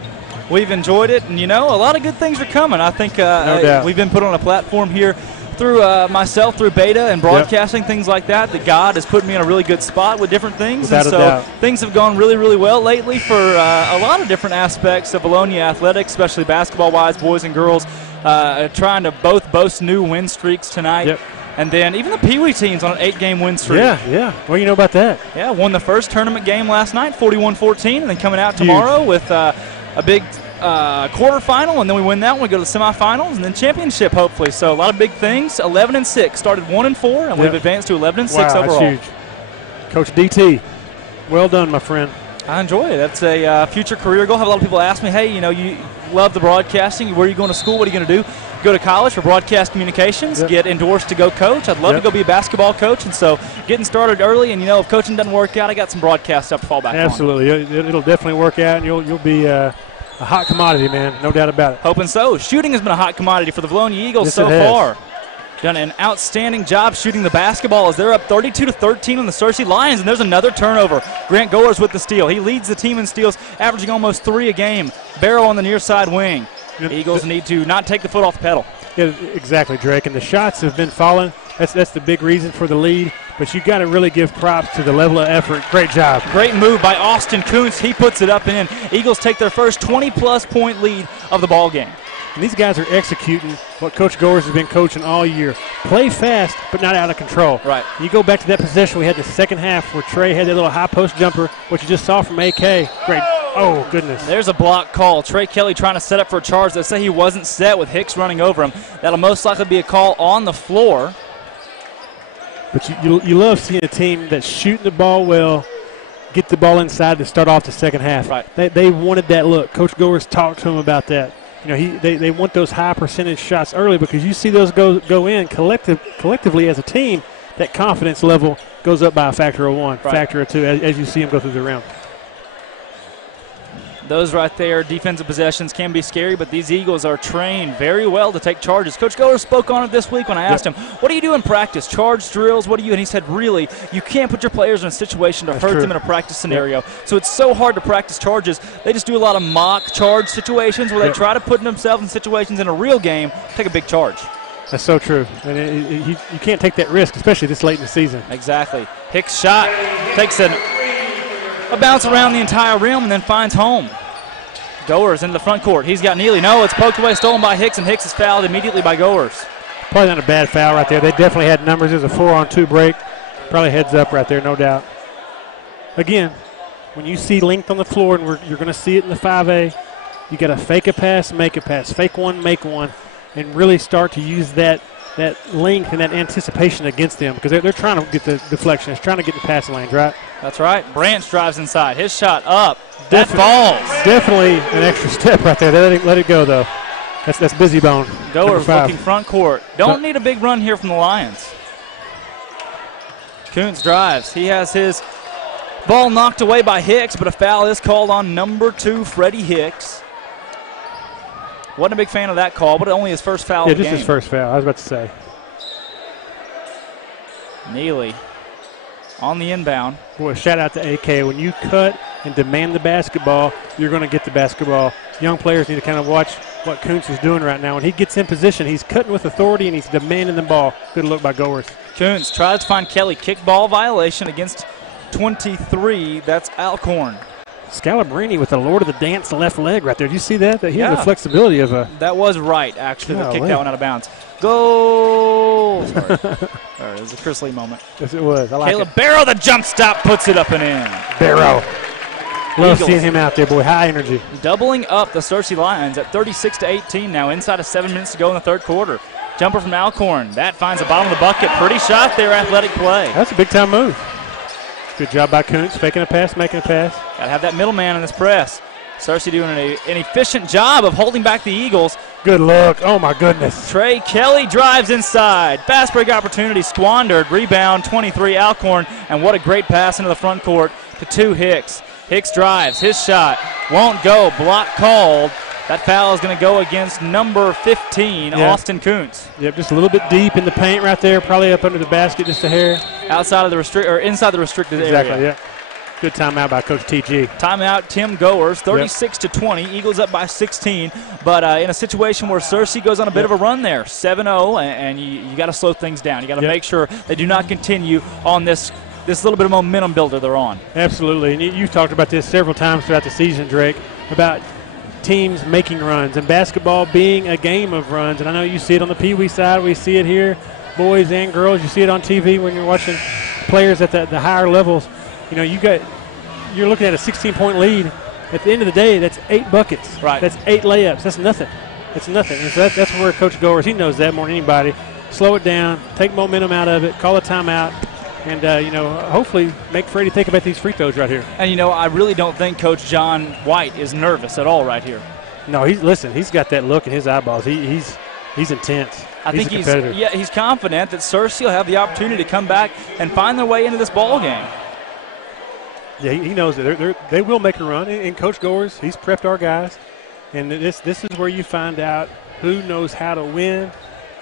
We've enjoyed it, and a lot of good things are coming. I think no doubt. We've been put on a platform here through myself, through beta and broadcasting, things like that God has put me in a really good spot with different things. Without and so things have gone really, really well lately for a lot of different aspects of Vilonia athletics, especially basketball-wise, boys and girls, trying to both boast new win streaks tonight. Yep. And then even the Pee Wee team's on an 8-game win streak. Yeah. What do you know about that? Yeah, won the first tournament game last night, 41-14, and then coming out tomorrow with a big quarterfinal, and then we win that one. We go to the semifinals, and then championship, hopefully. So a lot of big things. 11-6, started 1-4, and we've advanced to 11-6 overall. That's huge. Coach DT, well done, my friend. I enjoy it. That's a future career goal. I have a lot of people ask me, hey, you love the broadcasting. Where are you going to school? What are you going to do? Go to college for broadcast communications, get endorsed to go coach. I'd love to go be a basketball coach, and so getting started early, and if coaching doesn't work out, I got some broadcast stuff to fall back on. Absolutely. It'll definitely work out, and you'll be a hot commodity, man, no doubt about it. Hoping so. Shooting has been a hot commodity for the Vilonia Eagles so far. Done an outstanding job shooting the basketball as they're up 32-13 on the Searcy Lions, and there's another turnover. Grant Goers with the steal. He leads the team in steals, averaging almost 3 a game. Barrow on the near side wing. The Eagles need to not take the foot off the pedal. Yeah, exactly, Drake. And the shots have been falling. That's the big reason for the lead. But you got to really give props to the level of effort. Great job. Great move by Austin Kuntz. He puts it up and in. Eagles take their first 20-plus point lead of the ball game. And these guys are executing what Coach Goers has been coaching all year. Play fast, but not out of control. Right. You go back to that possession we had in the second half where Trey had that little high post jumper, which you just saw from AK. Great. Oh, goodness. There's a block call. Trey Kelly trying to set up for a charge. They say he wasn't set with Hicks running over him. That'll most likely be a call on the floor. But you love seeing a team that's shooting the ball well, get the ball inside to start off the second half. Right. They wanted that look. Coach Goers talked to him about that. They want those high percentage shots early because you see those go in collectively as a team. That confidence level goes up by a factor of 1, factor of 2 as you see them go through the round. Those right there, defensive possessions can be scary, but these Eagles are trained very well to take charges. Coach Goers spoke on it this week when I asked him, what do you do in practice? Charge drills, what do you? And he said, really, you can't put your players in a situation to hurt them in a practice scenario. So it's so hard to practice charges. They just do a lot of mock charge situations where they try to put themselves in situations in a real game, take a big charge. That's so true. And you can't take that risk, especially this late in the season. Exactly. Hicks' shot takes a bounce around the entire rim and then finds home. Goers into the front court. He's got Neely. No, it's poked away, stolen by Hicks, and Hicks is fouled immediately by Goers. Probably not a bad foul right there. They definitely had numbers. It was a 4-on-2 break. Probably heads up right there, no doubt. Again, when you see length on the floor, and you're going to see it in the 5A, you got to fake a pass, make a pass. Fake one, make one, and really start to use that length and that anticipation against them because they're trying to get the deflections, trying to get the passing lanes, right? That's right. Branch drives inside. His shot up. That falls. Definitely an extra step right there. Let it go, though. That's busy bone. Goers looking front court. Don't need a big run here from the Lions. Kuntz drives. He has his ball knocked away by Hicks, but a foul is called on number 2, Freddie Hicks. Wasn't a big fan of that call, but only his first foul of the game. Yeah, just his first foul, I was about to say. Neely on the inbound. Boy, shout out to AK. When you cut and demand the basketball, you're going to get the basketball. Young players need to kind of watch what Kuntz is doing right now. When he gets in position, he's cutting with authority and he's demanding the ball. Good look by Goers. Kuntz tries to find Kelly. Kickball violation against 23. That's Alcorn. Scalabrini with the Lord of the Dance left leg right there. Did you see that? He has the flexibility of a... That was right, actually. They kicked that one out of bounds. Goal! Sorry. It was a Chris Lee moment. Yes, it was. I like Caleb Barrow, the jump stop, puts it up and in. Barrow. Love Eagles seeing him out there, boy. High energy. Doubling up the Searcy Lions at 36-18 now, inside of 7 minutes to go in the third quarter. Jumper from Alcorn. That finds the bottom of the bucket. Pretty shot there, athletic play. That's a big-time move. Good job by Kuntz, faking a pass, making a pass. Got to have that middleman in this press. Searcy doing an efficient job of holding back the Eagles. Good look. Oh, my goodness. Trey Kelly drives inside. Fast break opportunity squandered. Rebound, 23, Alcorn. And what a great pass into the front court to 2 Hicks. Hicks drives. His shot won't go. Block called. That foul is going to go against number 15, Austin Kuntz. Yep, just a little bit deep in the paint right there, probably up under the basket just a hair. Outside of the inside the restricted area. Exactly, yeah. Good timeout by Coach TG. Timeout, Tim Goers, 36-20. Eagles up by 16, but in a situation where Searcy goes on a bit of a run there, 7-0, and you got to slow things down. You got to make sure they do not continue on this little bit of momentum builder they're on. Absolutely, and you've talked about this several times throughout the season, Drake, about teams making runs and basketball being a game of runs. And I know you see it on the Pee Wee side. We see it here, boys and girls. You see it on TV when you're watching players at the higher levels. You know, you're looking at a 16-point lead. At the end of the day, that's 8 buckets. Right. That's 8 layups. That's nothing. It's nothing. And so that's where Coach Goers, he knows that more than anybody. Slow it down, take momentum out of it, call a timeout, and, hopefully make Freddie think about these free throws right here. And, I really don't think Coach John White is nervous at all right here. No, he's got that look in his eyeballs. He's intense. I think he's confident that Searcy will have the opportunity to come back and find their way into this ball game. Yeah, he knows that they will make a run. And Coach Goers, he's prepped our guys. And this is where you find out who knows how to win,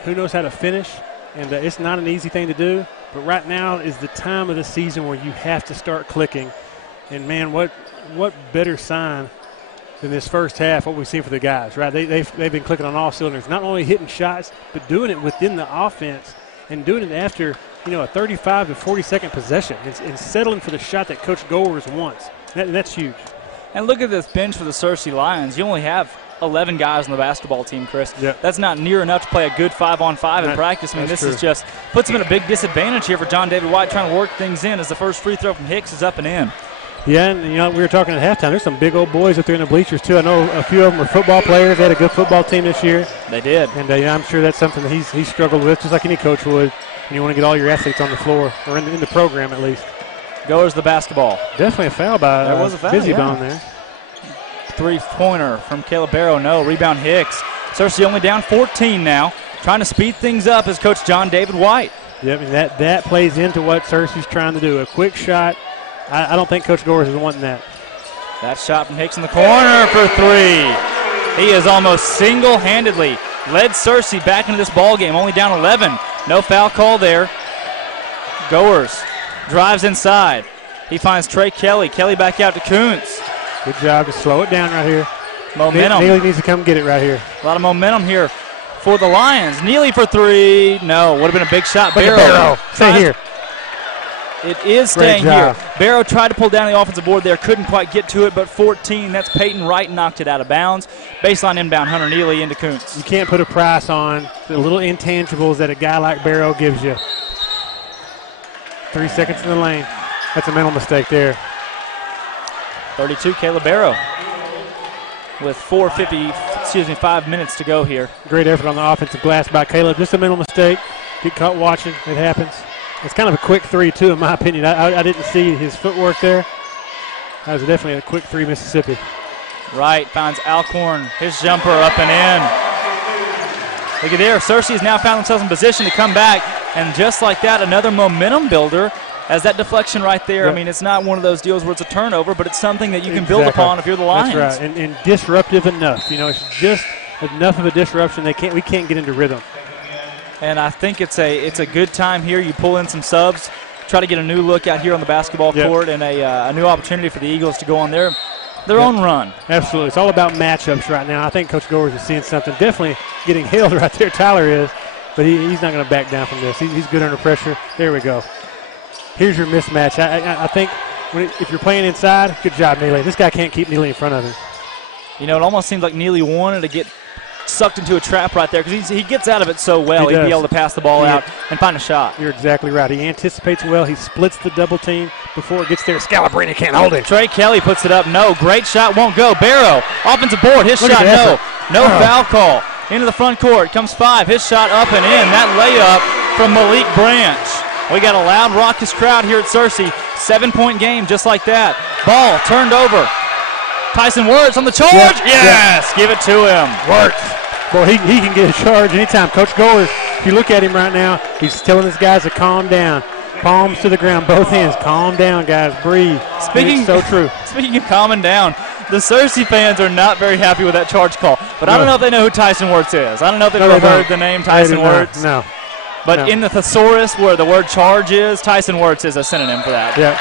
who knows how to finish. And it's not an easy thing to do. But right now is the time of the season where you have to start clicking. And, man, what better sign than this first half, what we've seen for the guys, right? They've been clicking on all cylinders, not only hitting shots, but doing it within the offense and doing it after, a 35 to 40-second possession and settling for the shot that Coach Goers wants. That's huge. And look at this bench for the Searcy Lions. You only have 11 guys on the basketball team, Chris. Yep. That's not near enough to play a good 5-on-5 in practice. I mean, this is just puts him in a big disadvantage here for John David White trying to work things in as the first free throw from Hicks is up and in. Yeah, and we were talking at halftime. There's some big old boys up there in the bleachers, too. I know a few of them are football players. They had a good football team this year. They did. And I'm sure that's something that he's struggled with, just like any coach would. And you want to get all your athletes on the floor, or in the program at least. Goes the basketball. Definitely a foul by there was a foul, Busy Bone there. Three-pointer from Caleb Barrow. No. Rebound Hicks. Searcy only down 14 now. Trying to speed things up is Coach John David White. Yep, and that plays into what Searcy's trying to do. A quick shot. I don't think Coach Goers is wanting that. That shot from Hicks in the corner for three. He is almost single-handedly led Searcy back into this ball game, only down 11. No foul call there. Goers drives inside. He finds Trey Kelly. Kelly back out to Kuntz. Good job to slow it down right here. Momentum. Neely needs to come get it right here. A lot of momentum here for the Lions. Neely for three. No, would have been a big shot. Barrow. Stay here. It is staying here. Barrow tried to pull down the offensive board there, couldn't quite get to it, but 14, that's Peyton Wright knocked it out of bounds. Baseline inbound, Hunter Neely into Kuntz. You can't put a price on the little intangibles that a guy like Barrow gives you. 3 seconds in the lane. That's a mental mistake there. 32, Caleb Barrow with 5 minutes to go here. Great effort on the offensive glass by Caleb. Just a mental mistake. Get caught watching. It happens. It's kind of a quick three, too, in my opinion. I didn't see his footwork there. That was definitely a quick three, Mississippi. Wright finds Alcorn. His jumper up and in. Look at there. Searcy has now found themselves in position to come back. And just like that, another momentum builder as that deflection right there. Yep. I mean, it's not one of those deals where it's a turnover, but it's something that you can build upon if you're the Lions. That's right. And disruptive enough. You know, it's just enough of a disruption. We can't get into rhythm. And I think it's a good time here. You pull in some subs, try to get a new look out here on the basketball court, and a new opportunity for the Eagles to go on their own run. Absolutely. It's all about matchups right now. I think Coach Goers is seeing something. Definitely getting held right there. Tyler is, but he's not going to back down from this. He's good under pressure. There we go. Here's your mismatch. I think if you're playing inside, good job, Neely. This guy can't keep Neely in front of him. You know, it almost seems like Neely wanted to get sucked into a trap right there because he gets out of it so well. He'd be able to pass the ball out and find a shot. You're exactly right. He anticipates well. He splits the double team before it gets there. Scalabrini can't hold it. Trey Kelly puts it up. No. Great shot. Won't go. Barrow. Offensive board. His shot. No. No foul call. Into the front court. Comes 5. His shot up and in. That layup from Malik Branch. We got a loud, raucous crowd here at Searcy. 7-point game just like that. Ball turned over. Tyson Wirtz on the charge. Yes. Give it to him. Wirtz. Boy, he can get a charge anytime. Coach Goers, if you look at him right now, he's telling his guys to calm down. Palms to the ground, both hands. Calm down, guys. Breathe. It's so true. Speaking of calming down, the Searcy fans are not very happy with that charge call. But I don't know if they know who Tyson Wirtz is. I don't know if they've ever heard the name Tyson Wirtz. No. But in the thesaurus where the word charge is, Tyson Wirtz is a synonym for that. Yeah,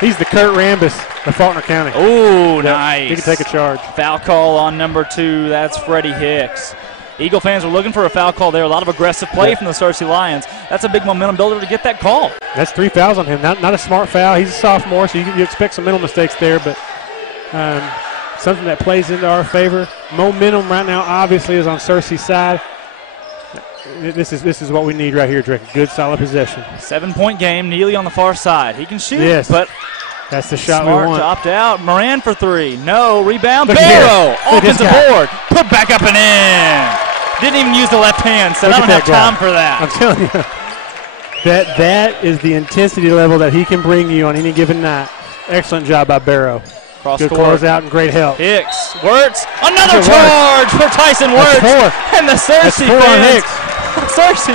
he's the Kurt Rambis of Faulkner County. Ooh, nice. He can take a charge. Foul call on number 2. That's Freddie Hicks. Eagle fans were looking for a foul call there. A lot of aggressive play from the Searcy Lions. That's a big momentum builder to get that call. That's 3 fouls on him. Not a smart foul. He's a sophomore, so you expect some mental mistakes there, but something that plays into our favor. Momentum right now obviously is on Searcy's side. This is what we need right here, Drake. Good, solid possession. 7-point game. Neely on the far side. He can shoot, but that's the shot Smart we want. To opt out. Moran for 3. No. Rebound. Barrow. Offensive board. Put back up and in. Didn't even use the left hand, so I don't have time for that. I'm telling you. That is the intensity level that he can bring you on any given night. Excellent job by Barrow. Good closeout and great help. Hicks. Wirtz. Another charge for Tyson Wirtz. And the Searcy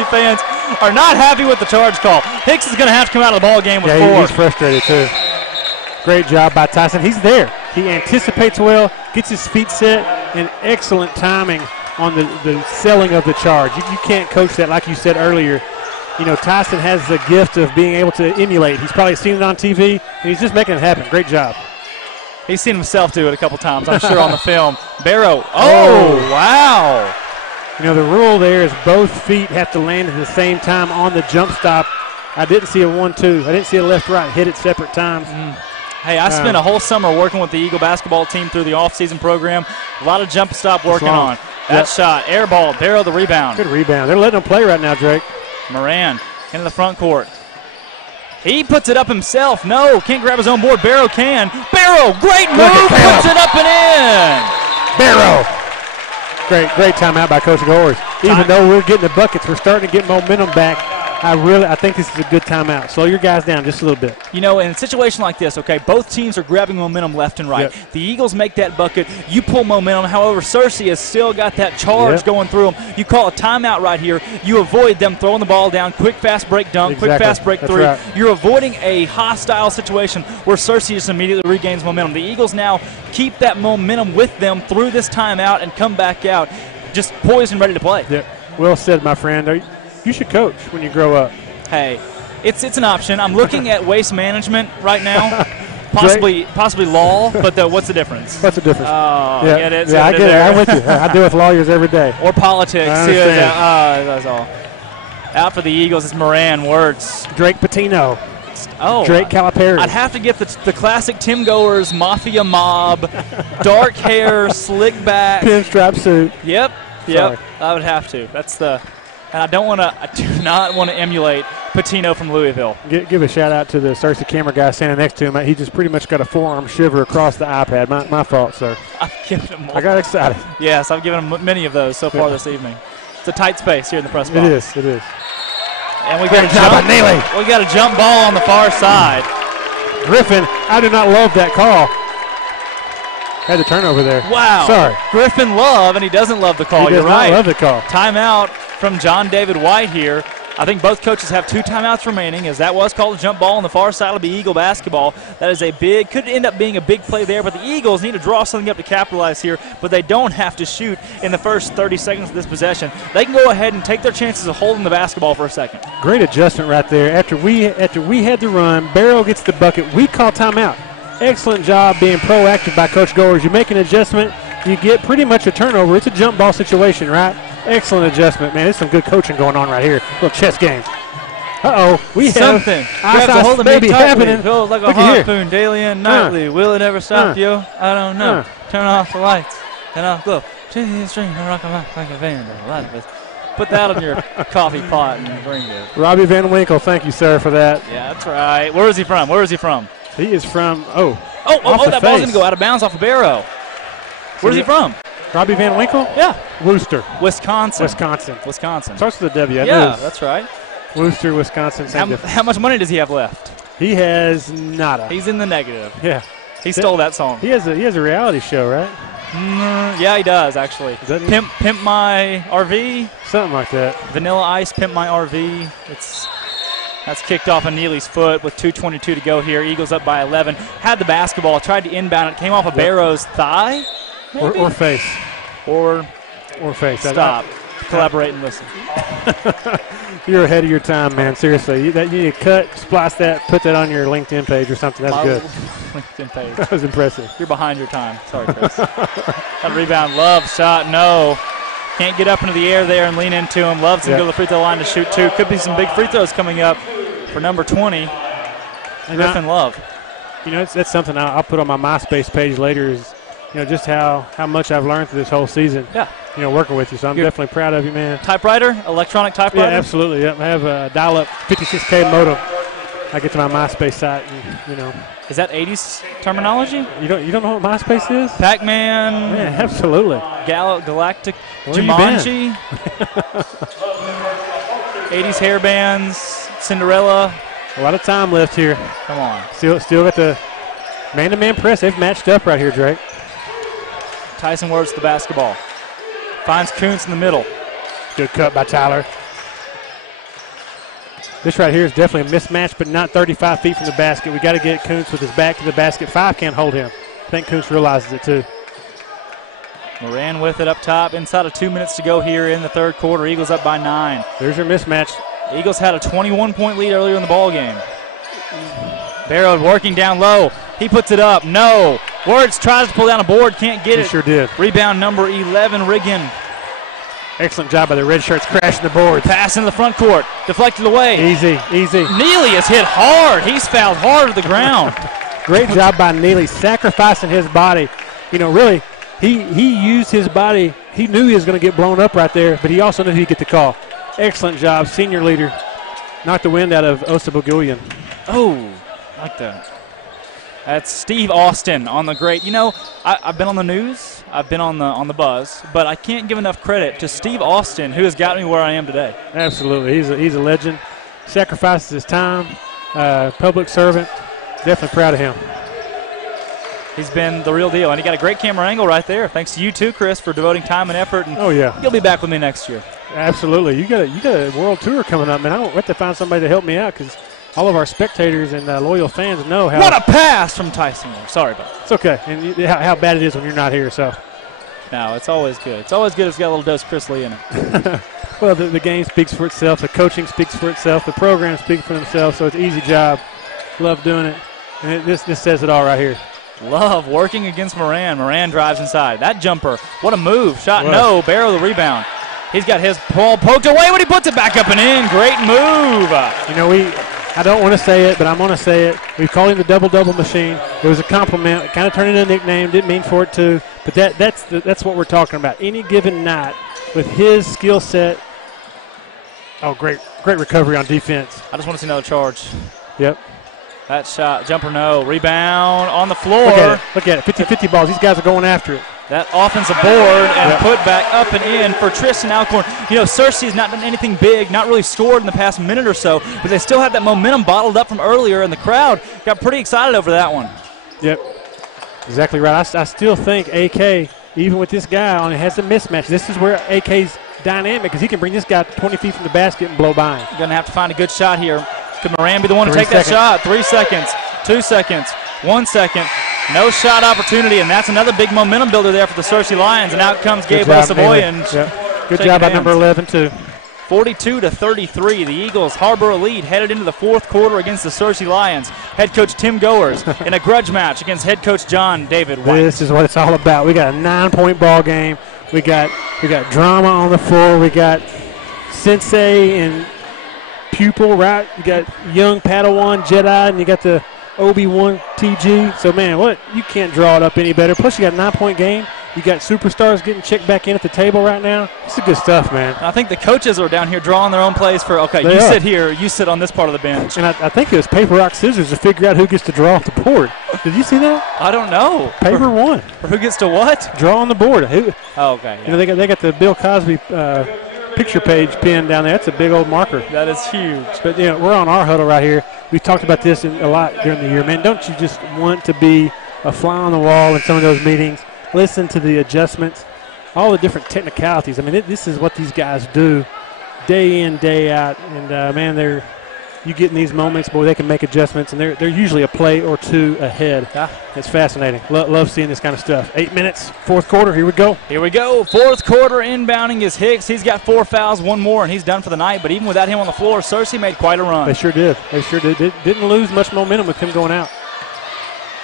fans are not happy with the charge call. Hicks is going to have to come out of the ball game with 4. He's frustrated too. Great job by Tyson. He's there. He anticipates well, gets his feet set, and excellent timing on the selling of the charge. You can't coach that like you said earlier. You know, Tyson has the gift of being able to emulate. He's probably seen it on TV, and he's just making it happen. Great job. He's seen himself do it a couple times, I'm sure, on the film. Barrow. Oh, wow. You know, the rule there is both feet have to land at the same time on the jump stop. I didn't see a 1-2. I didn't see a left-right hit at separate times. Hey, I spent a whole summer working with the Eagle basketball team through the off-season program. A lot of jump stop working on. That shot, air ball, Barrow the rebound. Good rebound. They're letting them play right now, Drake. Moran into the front court. He puts it up himself. No, can't grab his own board. Barrow can. Barrow, great move, puts it up and in. Barrow. Great timeout by Coach Goers. Even though we're getting the buckets, we're starting to get momentum back. I think this is a good timeout. Slow your guys down just a little bit. You know, in a situation like this, okay, both teams are grabbing momentum left and right. Yep. The Eagles make that bucket. You pull momentum. However, Searcy has still got that charge going through them. You call a timeout right here. You avoid them throwing the ball down. Quick, fast break dunk. Exactly. Quick, fast break That's three. right. You're avoiding a hostile situation where Searcy just immediately regains momentum. The Eagles now keep that momentum with them through this timeout and come back out just poised and ready to play. Yep. Well said, my friend. You should coach when you grow up. Hey, it's an option. I'm looking at waste management right now, possibly law, but what's the difference? What's the difference? Oh, yeah, get it? Yeah, I get it. I'm with you. I deal with lawyers every day. Or politics. I understand. That's all. Out for the Eagles is Moran Wirtz. Drake Patino. Oh, Drake Calipari. I'd have to get the classic Tim Goers Mafia mob, dark hair, slick back, pinstripe suit. Yep. Sorry. I would have to. And I do not want to emulate Patino from Louisville. Give a shout out to the Searcy camera guy standing next to him. He just pretty much got a forearm shiver across the iPad. My fault, sir. I've given him more. I got excited. Yes, I've given him many of those so far this evening. It's a tight space here in the press box. It is. And we got a jump ball on the far side. Griffin, I do not love that call. Had the turnover there. Wow. Sorry. Griffin Love, and he doesn't love the call. He does You're right. not love the call. Timeout from John David White here. I think both coaches have 2 timeouts remaining, as that was called a jump ball on the far side. Will be Eagle basketball. That is could end up being a big play there, but the Eagles need to draw something up to capitalize here, but they don't have to shoot in the first 30 seconds of this possession. They can go ahead and take their chances of holding the basketball for a second. Great adjustment right there. After we had the run, Barrow gets the bucket. We call timeout. Excellent job being proactive by Coach Goers. You make an adjustment, you get pretty much a turnover. It's a jump ball situation, right? Excellent adjustment, man. There's some good coaching going on right here. Little chess game. We have something. Grabs a hold of me happening. Feels like a harpoon daily and nightly. Will it ever stop you? I don't know. Turn off the lights and I'll go. Rock like a vandal. Put that on your coffee pot and bring it. Robbie Van Winkle, thank you, sir, for that. Yeah, that's right. Where is he from? He is from, that ball's going to go out of bounds off of Barrow. Where's he from? Robbie Van Winkle? Yeah. Worcester. Wisconsin. Starts with a W. That's right. Worcester, Wisconsin. How much money does he have left? He has nada. He's in the negative. Yeah. He stole that song. He has a reality show, right? Yeah, he does, actually. Pimp My RV? Something like that. Vanilla Ice, Pimp My RV. That's kicked off of Neely's foot with 2:22 to go here. Eagles up by 11. Had the basketball, tried to inbound it, came off of Barrow's thigh. Or face. Or face. Stop. Collaborate and listen. You're ahead of your time, man. Seriously. You need to cut, splice that, put that on your LinkedIn page or something. That's good. LinkedIn page. That was impressive. You're behind your time. Sorry, Chris. That rebound. Love shot. No. Can't get up into the air there and lean into him. Love's going to go to the free throw line to shoot 2. Could be some big free throws coming up for number 20, Griffin Love. That's something I'll put on my MySpace page later is, just how much I've learned through this whole season. Yeah. Working with you. So I'm definitely proud of you, man. Typewriter? Electronic typewriter? Yeah, absolutely. Yep. I have a dial-up 56K modem. I get to my MySpace site and, Is that 80s terminology? You don't know what MySpace is? Pac-Man. Yeah, absolutely. Galactic. Where Jumanji. 80s hair bands. Cinderella. A lot of time left here. Come on. Still got the man-to-man press. They've matched up right here, Drake. Tyson Wirtz the basketball. Finds Kuntz in the middle. Good cut by Tyler. This right here is definitely a mismatch, but not 35 feet from the basket. We got to get Kuntz with his back to the basket. 5 can't hold him. I think Kuntz realizes it too. Moran with it up top. Inside of 2 minutes to go here in the third quarter. Eagles up by 9. There's your mismatch. Eagles had a 21-point lead earlier in the ball game. Barrow working down low. He puts it up. No. Wirtz tries to pull down a board. Can't get it. He sure did. Rebound number 11, Riggin. Excellent job by the red shirts crashing the board. Pass into the front court. Deflected away. Easy. Neely is hit hard. He's fouled hard to the ground. Great job by Neely, sacrificing his body. Really, he used his body. He knew he was going to get blown up right there, but he also knew he'd get the call. Excellent job, senior leader. Knocked the wind out of Osabogulian. Oh, like that. That's Steve Austin on the great. I've been on the news. I've been on the buzz, but I can't give enough credit to Steve Austin, who has gotten me where I am today. Absolutely, he's a legend. sacrifices his time, public servant. Definitely proud of him. He's been the real deal, and he got a great camera angle right there. Thanks to you too, Chris, for devoting time and effort. And oh yeah, you'll be back with me next year. Absolutely. You got a world tour coming up, man. I have to find somebody to help me out because all of our spectators and loyal fans know how. What a pass from Tyson! Sorry about that. It's okay, and how bad it is when you're not here. So. No, it's always good. It's always good. It's got a little dose of Chris Lee in it. Well, the game speaks for itself. The coaching speaks for itself. The program speaks for themselves. So it's an easy job. Love doing it. And this says it all right here. Love working against Moran. Moran drives inside. That jumper, what a move. Shot no, Barrow the rebound. He's got his ball poked away when he puts it back up and in. Great move. You know, I don't want to say it, but I'm going to say it. We call him the double-double machine. It was a compliment. It kind of turned into a nickname. Didn't mean for it to. But that's what we're talking about. Any given night with his skill set. Oh, great recovery on defense. I just want to see another charge. Yep. That shot, jumper no, rebound on the floor. Look at it, 50-50 balls. These guys are going after it. That offensive board and put back up and in for Tristan Alcorn. You know, Searcy's not done anything big, not really scored in the past minute or so, but they still have that momentum bottled up from earlier, and the crowd got pretty excited over that one. Yep, exactly right. I still think AK, even with this guy on it, has a mismatch. This is where AK's dynamic because he can bring this guy 20 feet from the basket and blow by him. You're going to have to find a good shot here. Could Moran be the one to take that shot? 3 seconds, 2 seconds, 1 second. No shot opportunity, and that's another big momentum builder there for the Searcy Lions. And out comes Gabe Savoy. Good job by number 11, too. 42-33. The Eagles harbor a lead headed into the fourth quarter against the Searcy Lions. Head coach Tim Goers in a grudge match against head coach John David White. This is what it's all about. We got a 9-point ball game. We got drama on the floor. We got sensei and pupil, right? You got young Padawan Jedi, and you got the Obi-Wan TG. So, man, you can't draw it up any better. Plus, you got a 9-point game. You got superstars getting checked back in at the table right now. This is good stuff, man. I think the coaches are down here drawing their own plays for, okay, you sit here, you sit on this part of the bench. And I think it was paper, rock, scissors to figure out who gets to draw off the board. Did you see that? I don't know. Paper won. Or who gets to what? Draw on the board. Oh, okay. Yeah. You know, they got the Bill Cosby picture page pinned down there. That's a big old marker. That is huge. But, you know, we're on our huddle right here. We've talked about this a lot during the year. Man, don't you just want to be a fly on the wall in some of those meetings? Listen to the adjustments, all the different technicalities. I mean, this is what these guys do day in, day out. And, man, you get in these moments, boy, they can make adjustments, and they're usually a play or two ahead. Yeah. It's fascinating. Love seeing this kind of stuff. 8 minutes, fourth quarter. Here we go. Here we go. Fourth quarter inbounding is Hicks. He's got 4 fouls, 1 more, and he's done for the night. But even without him on the floor, Searcy made quite a run. They sure did. Didn't lose much momentum with him going out.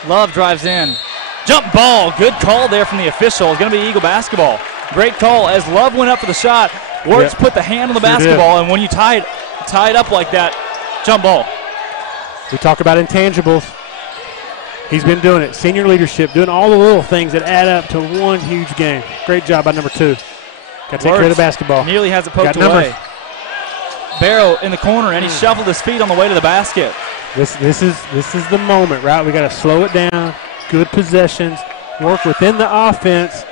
Love drives in. Jump ball. Good call there from the official. It's going to be Eagle basketball. Great call as Love went up for the shot. Wertz put the hand on the basketball, and when you tie it up like that, jump ball. We talk about intangibles. He's been doing it. Senior leadership, doing all the little things that add up to one huge game. Great job by number 2. Got to take care of the basketball. Nearly has it poked away. Barrow in the corner, and he shuffled his feet on the way to the basket. This is the moment, right? We got to slow it down. Good possessions. Work within the offense.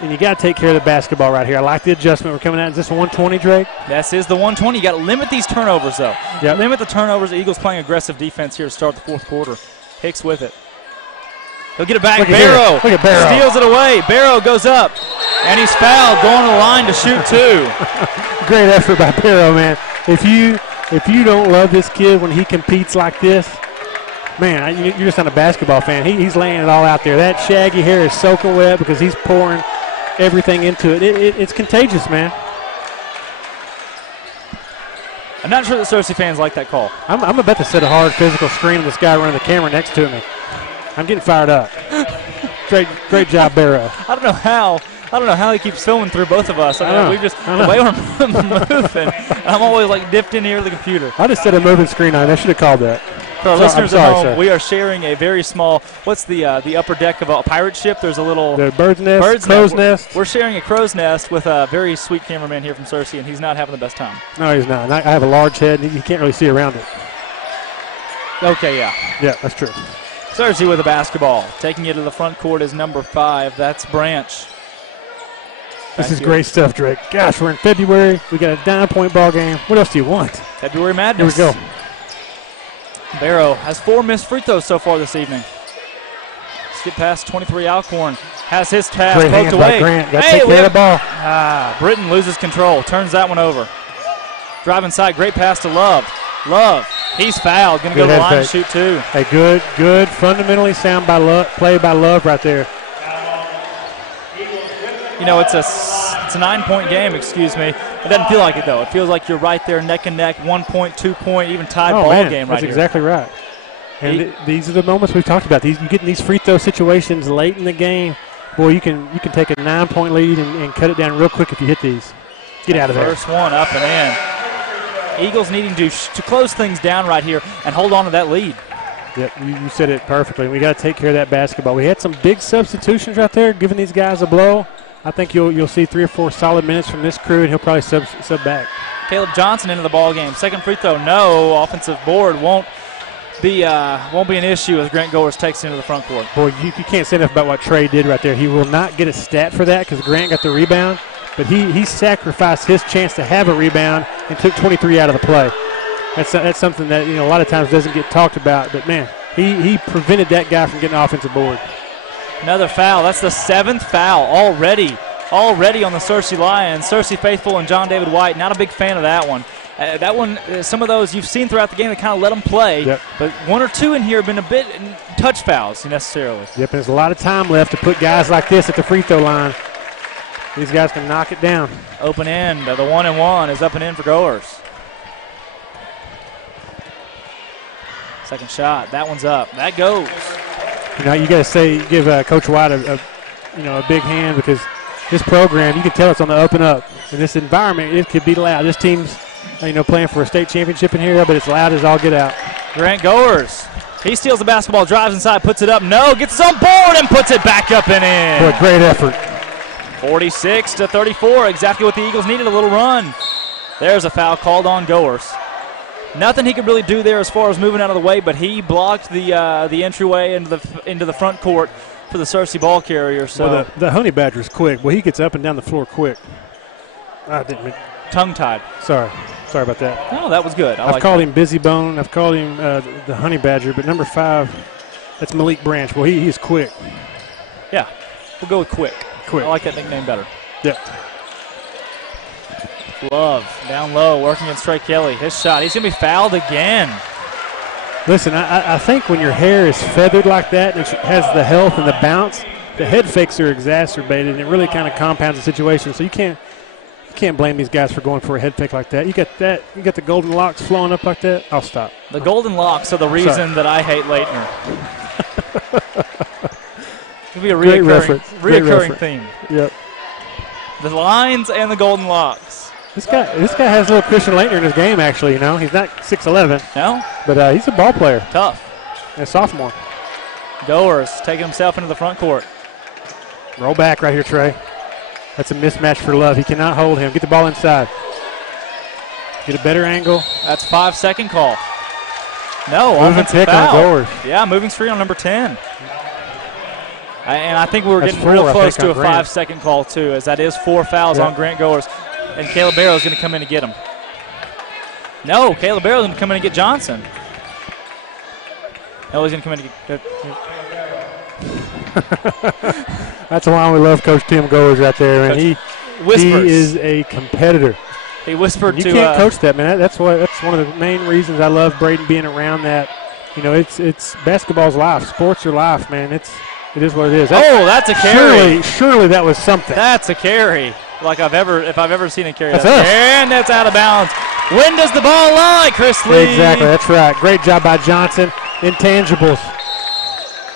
And you got to take care of the basketball right here. I like the adjustment. We're coming out. Is this 120, Drake? This is the 120. You got to limit these turnovers, though. Yep. Limit the turnovers. The Eagles playing aggressive defense here to start the fourth quarter. Hicks with it. He'll get it back. Barrow. Look at Barrow. Steals it away. Barrow goes up, and he's fouled, going to the line to shoot 2. Great effort by Barrow, man. If you don't love this kid when he competes like this, man, you're just not a basketball fan. He's laying it all out there. That shaggy hair is soaking wet because he's pouring everything into it. It's contagious, man. I'm not sure that Searcy fans like that call. I'm about to set a hard physical screen on this guy running the camera next to me. I'm getting fired up. Great job, Barrow. I don't know how he keeps filming through both of us. The way we're moving, I'm always like dipped in here to the computer. I just set a moving screen on. I should have called that. For our listeners at home, sir, we are sharing a very small, what's the upper deck of a pirate ship? There's a little bird's nest, crow's nest. We're sharing a crow's nest with a very sweet cameraman here from Searcy, and he's not having the best time. No, he's not. I have a large head, and you can't really see around it. Okay, yeah. Yeah, that's true. Searcy with the basketball. Taking it to the front court is number 5. That's Branch. This is great stuff, Drake. Gosh, we're in February. We got a 9-point ball game. What else do you want? February Madness. Here we go. Barrow has 4 missed free throws so far this evening. Skip past 23 Alcorn. Has his pass Great poked hands away. by Grant. Got to take care of the ball. Britton loses control. Turns that one over. Drive inside. Great pass to Love. Love. He's fouled. Going to go to the line and shoot 2. Hey, good, fundamentally sound play by Love right there. You know, it's a 9-point game, excuse me. It doesn't feel like it, though. It feels like you're right there neck and neck, 1 point, 2 point, even tied ball game right that's here. Exactly right. And these are the moments we've talked about. You get in these free throw situations late in the game. Boy, you can take a 9-point lead and cut it down real quick if you hit these. Get out of there. First one up and in. Eagles needing to close things down right here and hold on to that lead. Yep, you said it perfectly. We got to take care of that basketball. We had some big substitutions right there, giving these guys a blow. I think you'll see 3 or 4 solid minutes from this crew, and he'll probably sub back. Caleb Johnson into the ball game. Second free throw, no. Offensive board won't be an issue as Grant Goers takes into the front court. Boy, you can't say enough about what Trey did right there. He will not get a stat for that because Grant got the rebound, but he sacrificed his chance to have a rebound and took 23 out of the play. That's something that a lot of times doesn't get talked about, but man, he prevented that guy from getting an offensive board. Another foul. That's the 7th foul already on the Searcy Lions. Searcy faithful and John David White, not a big fan of that one. That one, some of those you've seen throughout the game, they kind of let them play. Yep. But 1 or 2 in here have been a bit touch fouls necessarily. Yep, and there's a lot of time left to put guys like this at the free throw line. These guys can knock it down. Open end. The 1-and-1 is up and in for Goers. Second shot. That one's up. That goes. You got to give Coach White a big hand because this program, you can tell it's on the up and up. In this environment, it could be loud. This team's, playing for a state championship in here, but it's loud as all get out. Grant Goers. He steals the basketball, drives inside, puts it up. No, gets his own board and puts it back up and in. Boy, great effort. 46-34, exactly what the Eagles needed, a little run. There's a foul called on Goers. Nothing he could really do there as far as moving out of the way, but he blocked the entryway into the front court for the Searcy ball carrier. So well, the Honey Badger's quick. Well, he gets up and down the floor quick. I didn't mean. Tongue-tied. Sorry about that. No, that was good. I've called him Busy Bone. I've called him the Honey Badger, but number 5, that's Malik Branch. Well, he's quick. Yeah, we'll go with quick. Quick. I like that nickname better. Yep. Love down low, working against Trey Kelly. His shot. He's going to be fouled again. Listen, I think when your hair is feathered like that, it has the health and the bounce, the head fakes are exacerbated, and it really kind of compounds the situation. So you can't blame these guys for going for a head fake like that. You got the golden locks flowing up like that. I'll stop. The golden locks are the reason that I hate Leitner. It'll be a reoccurring theme. Yep. The lines and the golden locks. This guy has a little Christian Leitner in his game, actually. He's not 6'11". No. But he's a ball player. Tough. And a sophomore. Goers taking himself into the front court. Roll back right here, Trey. That's a mismatch for Love. He cannot hold him. Get the ball inside. Get a better angle. That's 5-second call. No, moving offensive pick foul. on Goers. Yeah, moving screen on number 10. And I think we were That's getting real close to a Grant. 5-second call, too, as that is 4 fouls on Grant Goers. And Caleb Barrow is going to come in and get him. No, Caleb Barrow is going to come in and get Johnson. No, he's going to come in and get. That's why we love Coach Tim Goers right there, and he is a competitor. He whispered you to. You can't coach that, man. That's one of the main reasons I love Braden being around that. It's basketball's life. Sports are life, man. It is what it is. That's a carry. Surely that was something. That's a carry. Like if I've ever seen a carry. That's us. And that's out of bounds. When does the ball lie, Chris Lee? Exactly. That's right. Great job by Johnson. Intangibles.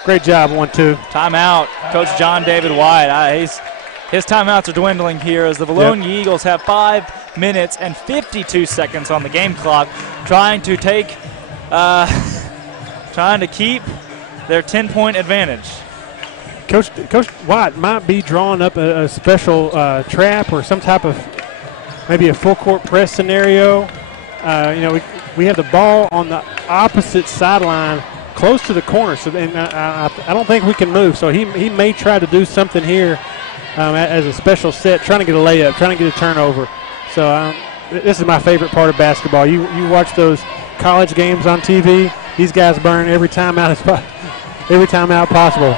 Great job, 1-2. Timeout. Coach John David White. His timeouts are dwindling here as the Vilonia Eagles have 5 minutes and 52 seconds on the game clock, trying to keep their 10-point advantage. Coach White might be drawing up a special trap or some type of maybe a full court press scenario. We have the ball on the opposite sideline, close to the corner, so I don't think we can move. So he may try to do something here as a special set, trying to get a layup, trying to get a turnover. So this is my favorite part of basketball. You watch those college games on TV. These guys burn every time out possible.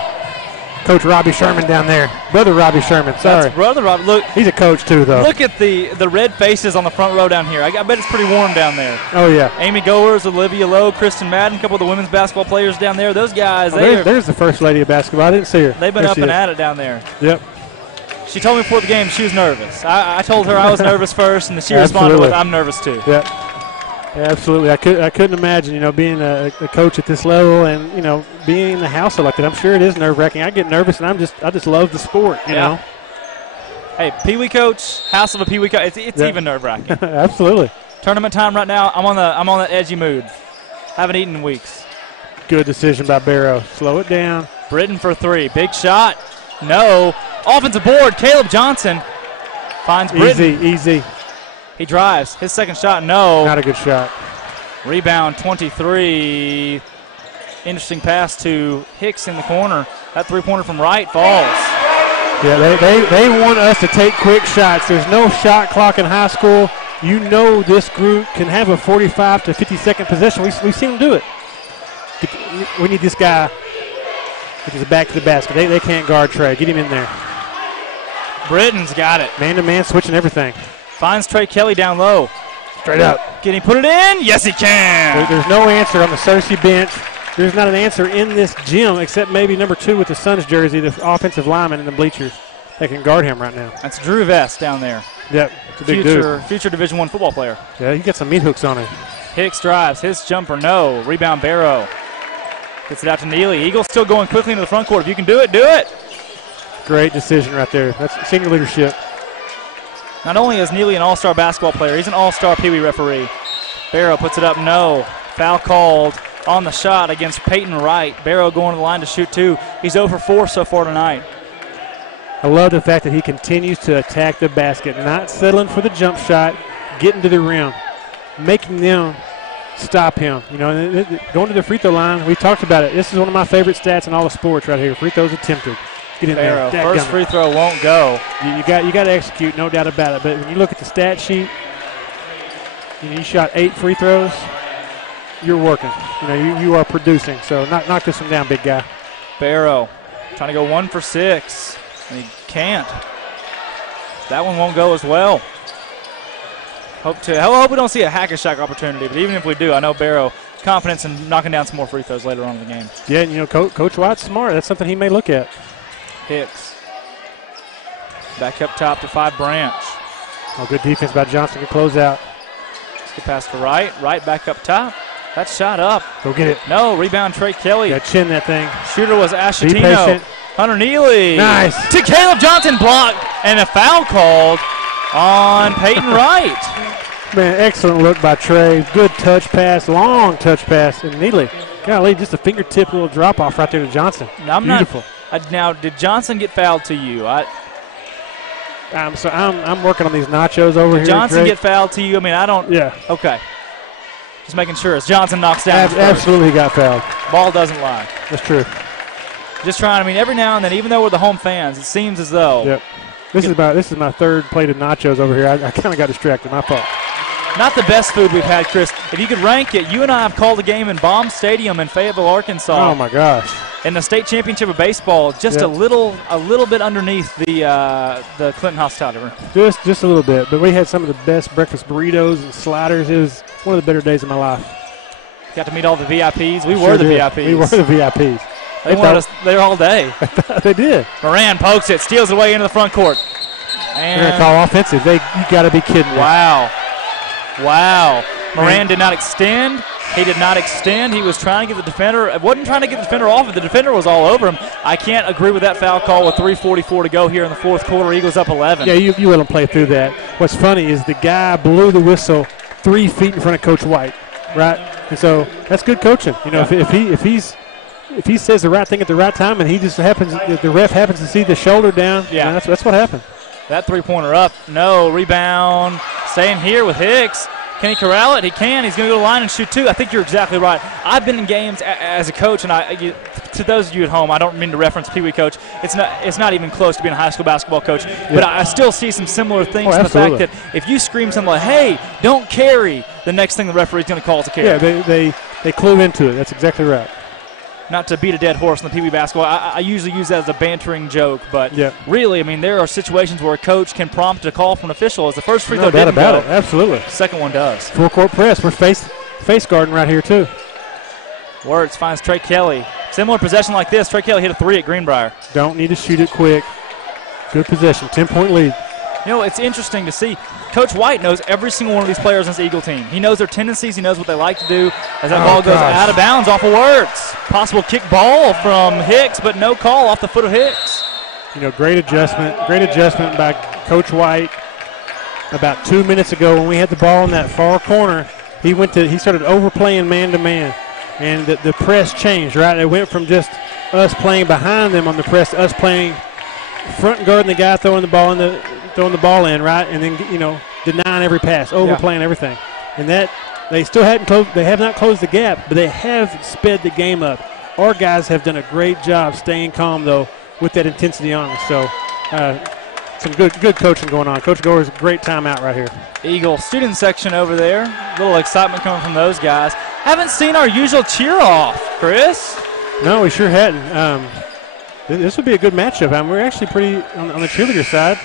Coach Robbie Sherman down there. Brother Robbie Sherman, sorry. That's Brother Robbie. Look, he's a coach too, though. Look at the red faces on the front row down here. I bet it's pretty warm down there. Oh, yeah. Amy Goers, Olivia Lowe, Kristen Madden, a couple of the women's basketball players down there. Those guys, there's the first lady of basketball. I didn't see her. They've been up and at it down there. Yep. She told me before the game she was nervous. I told her I was nervous first, and she responded with, I'm nervous too. Yep. Yeah, absolutely. I couldn't imagine, being a coach at this level and, being in the house like that. I'm sure it is nerve-wracking. I get nervous, and I just love the sport, you know. Hey, Pee Wee coach, house of a Pee Wee coach. It's even nerve-wracking. Absolutely. Tournament time right now. I'm on that edgy mood. Haven't eaten in weeks. Good decision by Barrow. Slow it down. Britton for three. Big shot. No. Offensive board. Caleb Johnson finds Britton. Easy. He drives. His second shot, no. Not a good shot. Rebound, 23. Interesting pass to Hicks in the corner. That three-pointer from right falls. Yeah, they want us to take quick shots. There's no shot clock in high school. You know this group can have a 45 to 50-second possession. We've seen them do it. We need this guy, which is back to the basket. They can't guard Trey. Get him in there. Britton's got it. Man-to-man, switching everything. Finds Trey Kelly down low. Straight up. Can he put it in? Yes, he can. There's no answer on the Searcy bench. There's not an answer in this gym except maybe number 2 with the Suns jersey, the offensive lineman in the bleachers that can guard him right now. That's Drew Vest down there. Yep, it's a big dude. Future Division I football player. Yeah, he got some meat hooks on him. Hicks drives. His jumper, no. Rebound, Barrow. Gets it out to Neely. Eagles still going quickly into the front court. If you can do it, do it. Great decision right there. That's senior leadership. Not only is Neely an all-star basketball player, he's an all-star Pee Wee referee. Barrow puts it up, no. Foul called on the shot against Peyton Wright. Barrow going to the line to shoot two. He's 0 for 4 so far tonight. I love the fact that he continues to attack the basket, not settling for the jump shot, getting to the rim, making them stop him. Going to the free throw line, we talked about it. This is one of my favorite stats in all the sports right here. Free throws attempted. Get in Barrow, there. first free throw won't go. You got to execute, no doubt about it. But when you look at the stat sheet, you shot 8 free throws. You're working. You are producing. So knock this one down, big guy. Barrow trying to go 1 for 6. And he can't. That one won't go as well. Hope we don't see a hack and shack opportunity. But even if we do, I know Barrow confidence in knocking down some more free throws later on in the game. Yeah, and Coach White's smart. That's something he may look at. Hicks. Back up top to 5 Branch. Oh, good defense by Johnson to close out. Good pass to Wright. Wright back up top. That shot up. Go get it. No, rebound Trey Kelly. Yeah, chin that thing. Shooter was Be Ashatino. patient. Hunter Neely. Nice. To Caleb Johnson, blocked, and a foul called on Peyton Wright. Man, excellent look by Trey. Good touch pass, long touch pass, and Neely. Golly, just a fingertip little drop off right there to Johnson. Now, beautiful. Now, did Johnson get fouled to you? I'm working on these nachos over here. Did Johnson Drake. get fouled to you? I mean, I don't. Yeah. Okay. Just making sure as Johnson knocks down. Absolutely got fouled. Ball doesn't lie. That's true. Just trying. I mean, every now and then, even though we're the home fans, it seems as though. Yep. This is my third plate of nachos over here. I kind of got distracted. My fault. Not the best food we've had, Chris. If you could rank it, you and I have called a game in Baum Stadium in Fayetteville, Arkansas. Oh my gosh! In the state championship of baseball, just a little bit underneath the Clinton Hospitality Room. Just a little bit, but we had some of the best breakfast burritos and sliders. It was one of the better days of my life. Got to meet all the VIPs. We were the VIPs. We were the VIPs. They wanted us there all day. They did. Moran pokes it, steals it away into the front court. And they're going to call offensive. You got to be kidding me. Wow. Moran did not extend. He did not extend. He was trying to get the defender. Wasn't trying to get the defender off it. The defender was all over him. I can't agree with that foul call with 3:44 to go here in the fourth quarter. Eagles up 11. Yeah, you let him play through that. What's funny is the guy blew the whistle 3 feet in front of Coach White, right? And so that's good coaching. If he says the right thing at the right time and he just the ref happens to see the shoulder down, that's what happened. That three-pointer up. No. Rebound. Staying here with Hicks. Can he corral it? He can. He's going to go to the line and shoot two. I think you're exactly right. I've been in games as a coach, and to those of you at home, I don't mean to reference Pee Wee coach. It's not even close to being a high school basketball coach. Yeah. But I still see some similar things in the fact that if you scream something like, hey, don't carry, the next thing the referee's going to call is a carry. Yeah, they clue into it. That's exactly right. Not to beat a dead horse in the Pee Wee basketball. I usually use that as a bantering joke, but really, I mean, there are situations where a coach can prompt a call from an official. As the first free throw didn't go, it. Absolutely. Second one does. Full court press. We're face guarding right here too. Wirtz finds Trey Kelly. Similar possession like this. Trey Kelly hit a three at Greenbrier. Don't need to shoot it quick. Good possession. 10-point lead. You know, it's interesting to see. Coach White knows every single one of these players on this Eagle team. He knows their tendencies. He knows what they like to do. As that ball goes out of bounds off of Wirtz. Possible kick ball from Hicks, but no call off the foot of Hicks. You know, great adjustment by Coach White. About 2 minutes ago when we had the ball in that far corner, he started overplaying man-to-man. And the press changed, right? It went from just us playing behind them on the press to us playing front guarding the guy throwing the ball in, right? And then, you know, denying every pass, overplaying everything. And that they have not closed the gap, but they have sped the game up. Our guys have done a great job staying calm, though, with that intensity on us. So some good coaching going on. Coach Gore's great timeout right here. Eagle student section over there. A little excitement coming from those guys. Haven't seen our usual cheer off, Chris. No, we sure hadn't. This would be a good matchup. We're actually pretty, on the cheerleader side,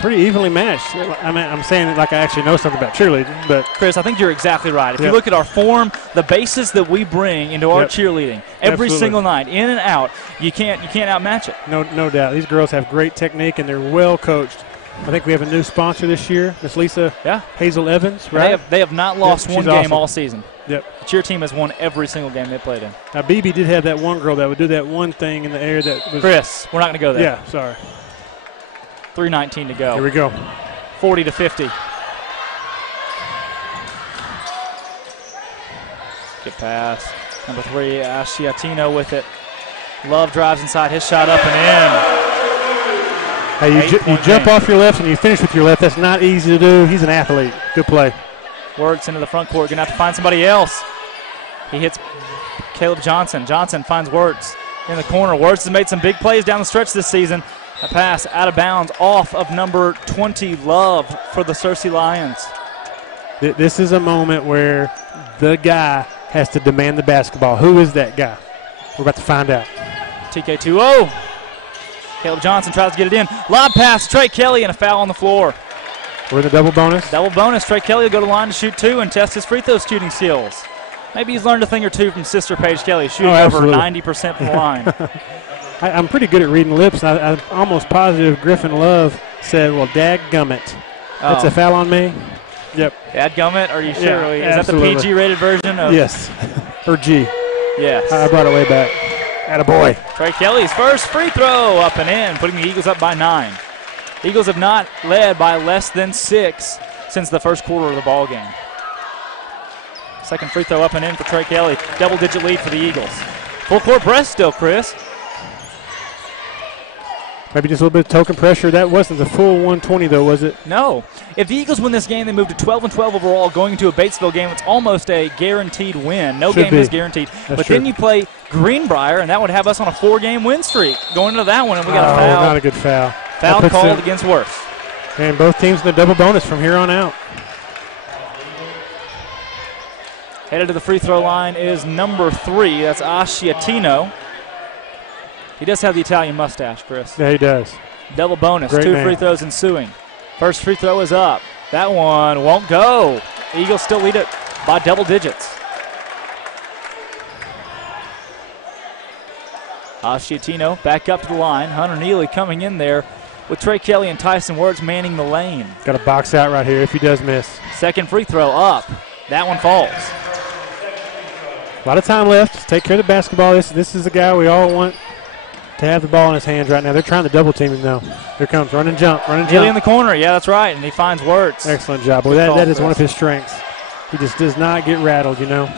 pretty evenly matched. I mean, I'm saying it like I actually know something about cheerleading. But Chris, I think you're exactly right. If you look at our form, the basis that we bring into our cheerleading every single night, in and out, you can't outmatch it. No doubt. These girls have great technique, and they're well coached. I think we have a new sponsor this year, Miss Lisa Hazel Evans, right? They have not lost one game awesome. all season. Yep. The cheer team has won every single game they played in. Now, BB did have that one girl that would do that one thing in the air that was. Chris, we're not going to go there. Yeah, sorry. 3:19 to go. Here we go. 40-50. Good pass. Number 3, Asciatino with it. Love drives inside. His shot up and in. Hey, you jump off your left and you finish with your left. That's not easy to do. He's an athlete. Good play. Wirtz into the front court. Going to have to find somebody else. He hits Caleb Johnson. Johnson finds Wirtz in the corner. Wirtz has made some big plays down the stretch this season. A pass out of bounds off of number 20, Love, for the Searcy Lions. This is a moment where the guy has to demand the basketball. Who is that guy? We're about to find out. TK2-0. Caleb Johnson tries to get it in. Lob pass, Trey Kelly, and a foul on the floor. We're in the double bonus. Double bonus. Trey Kelly will go to the line to shoot 2 and test his free throw shooting skills. Maybe he's learned a thing or two from sister Paige Kelly, shooting over 90% from the line. I'm pretty good at reading lips. I'm almost positive Griffin Love said, well, dadgummit. That's a foul on me? Yep. Dadgummit? Are you sure? Yeah, is absolutely. that the PG-rated version? Yes. Or G. Yes. I brought it way back. Attaboy. Trey Kelly's first free throw up and in, putting the Eagles up by 9. The Eagles have not led by less than 6 since the first quarter of the ball game. Second free throw up and in for Trey Kelly. Double-digit lead for the Eagles. Full court press still, Chris. Maybe just a little bit of token pressure. That wasn't the full 120, though, was it? No. If the Eagles win this game, they move to 12-12 overall. Going into a Batesville game, it's almost a guaranteed win. No game is guaranteed. But then you play Greenbrier, and that would have us on a 4-game win streak going into that one, and we got a foul. Not a good foul. Foul called against Wirtz. And both teams in the double bonus from here on out. Headed to the free throw line is number 3. That's Asciatino. He does have the Italian mustache, Chris. Yeah, he does. Double bonus. Great 2 man. free throws ensuing. First free throw is up. That one won't go. The Eagles still lead it by double digits. Asciatino back up to the line. Hunter Neely coming in there with Trey Kelly and Tyson Wirtz manning the lane. Got a box out right here if he does miss. Second free throw up. That one falls. A lot of time left. Take care of the basketball. This is the guy we all want to have the ball in his hands right now. They're trying to double team him, though. Here comes run and jump, run and jump. Neely in the corner. Yeah, that's right. And he finds Wirtz. Excellent job. Well, that is one of his strengths. He just does not get rattled, you know.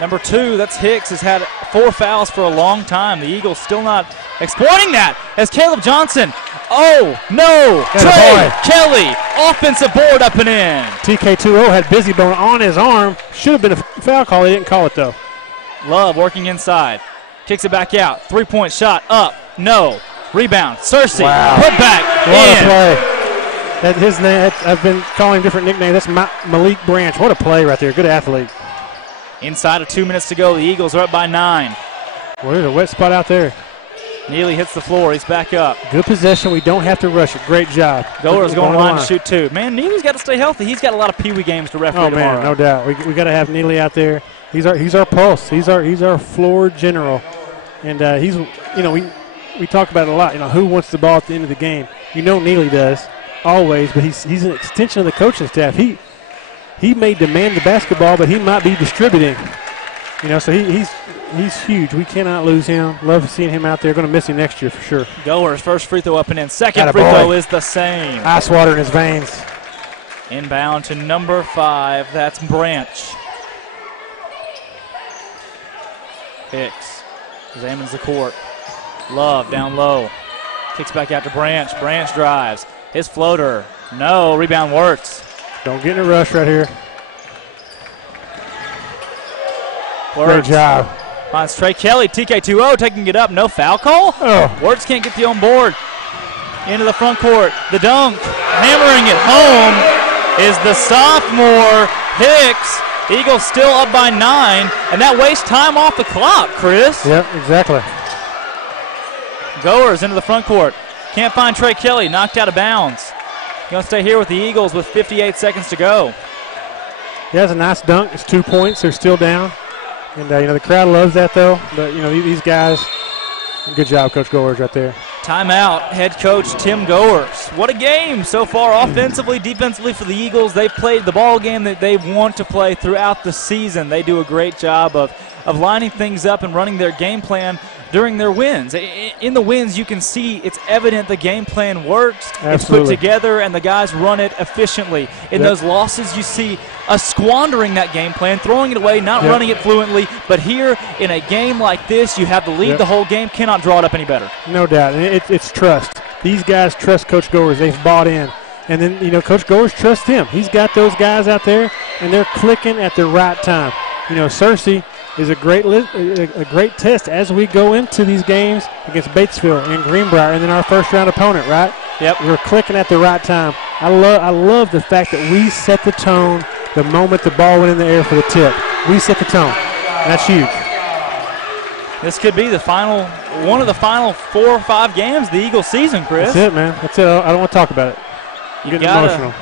Number 2, that's Hicks, has had 4 fouls for a long time. The Eagles still not exploiting that as Caleb Johnson. Oh, no. Trey Kelly, offensive board up and in. TK2O had Busy Bone on his arm. Should have been a foul call. He didn't call it, though. Love working inside. Kicks it back out. 3-point shot up. No. Rebound. Searcy. Wow. Put back. What a play. His name, I've been calling different nicknames. That's Malik Branch. What a play right there. Good athlete. Inside of 2 minutes to go. The Eagles are up by 9. Well, there's a wet spot out there. Neely hits the floor. He's back up. Good possession. We don't have to rush it. Great job. Goer's going line to shoot 2. Man, Neely's got to stay healthy. He's got a lot of peewee games to referee tomorrow. Man, no doubt. We got to have Neely out there. He's our pulse. He's our floor general. And we talk about it a lot. Who wants the ball at the end of the game? Neely does always, but he's an extension of the coaching staff. He may demand the basketball, but he might be distributing. So he's huge. We cannot lose him. Love seeing him out there. Going to miss him next year for sure. Goer's first free throw up and in. Second free throw is the same. Ice water in his veins. Inbound to number 5. That's Branch. Hicks examines the court. Love down low. Kicks back out to Branch. Branch drives. His floater. No. Rebound Wirtz. Don't get in a rush right here. Wirtz. Great job. Finds Trey Kelly. TK2O taking it up. No foul call. Oh. Wirtz can't get you on board. Into the front court. The dunk. Hammering it home is the sophomore Hicks. Eagles still up by 9, and that wastes time off the clock, Chris. Yep, exactly. Goer's into the front court. Can't find Trey Kelly. Knocked out of bounds. Going to stay here with the Eagles with 58 seconds to go. He has a nice dunk. It's 2 points. They're still down. And, the crowd loves that, though. But, these guys, good job, Coach Goers, right there. Timeout, head coach Tim Goers. What a game so far, offensively, defensively for the Eagles. They've played the ball game that they want to play throughout the season. They do a great job of lining things up and running their game plan during their wins. In the wins, you can see it's evident the game plan works. Absolutely. It's put together, and the guys run it efficiently. In those losses, you see us squandering that game plan, throwing it away, not running it fluently. But here, in a game like this, you have the lead the whole game, cannot draw it up any better. No doubt. And it's trust. These guys trust Coach Goers. They've bought in. And then, Coach Goers trusts him. He's got those guys out there, and they're clicking at the right time. Searcy is a great test as we go into these games against Batesville and Greenbrier, and then our first-round opponent, right? Yep. We're clicking at the right time. I love the fact that we set the tone the moment the ball went in the air for the tip. We set the tone. That's huge. This could be one of the final 4 or 5 games of the Eagles season, Chris. That's it, man. That's it. I don't want to talk about it. I'm getting emotional.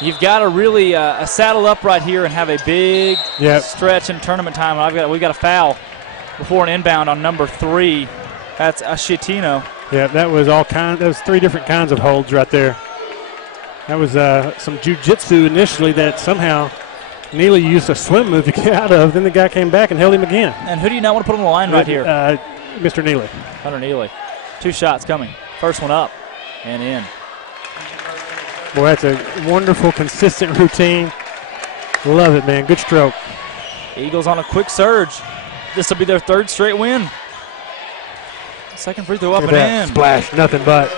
You've got to really saddle up right here and have a big stretch in tournament time. We've got a foul before an inbound on number 3. That's Ashitino. Yeah, that was That was 3 different kinds of holds right there. That was some jiu-jitsu initially that somehow Neely used a swim move to get out of. Then the guy came back and held him again. And who do you not want to put on the line right here? Mr. Neely. Hunter Neely. 2 shots coming. First one up and in. Boy, that's a wonderful, consistent routine. Love it, man. Good stroke. Eagles on a quick surge. This will be their 3rd straight win. Second free throw up and in. Splash, nothing but.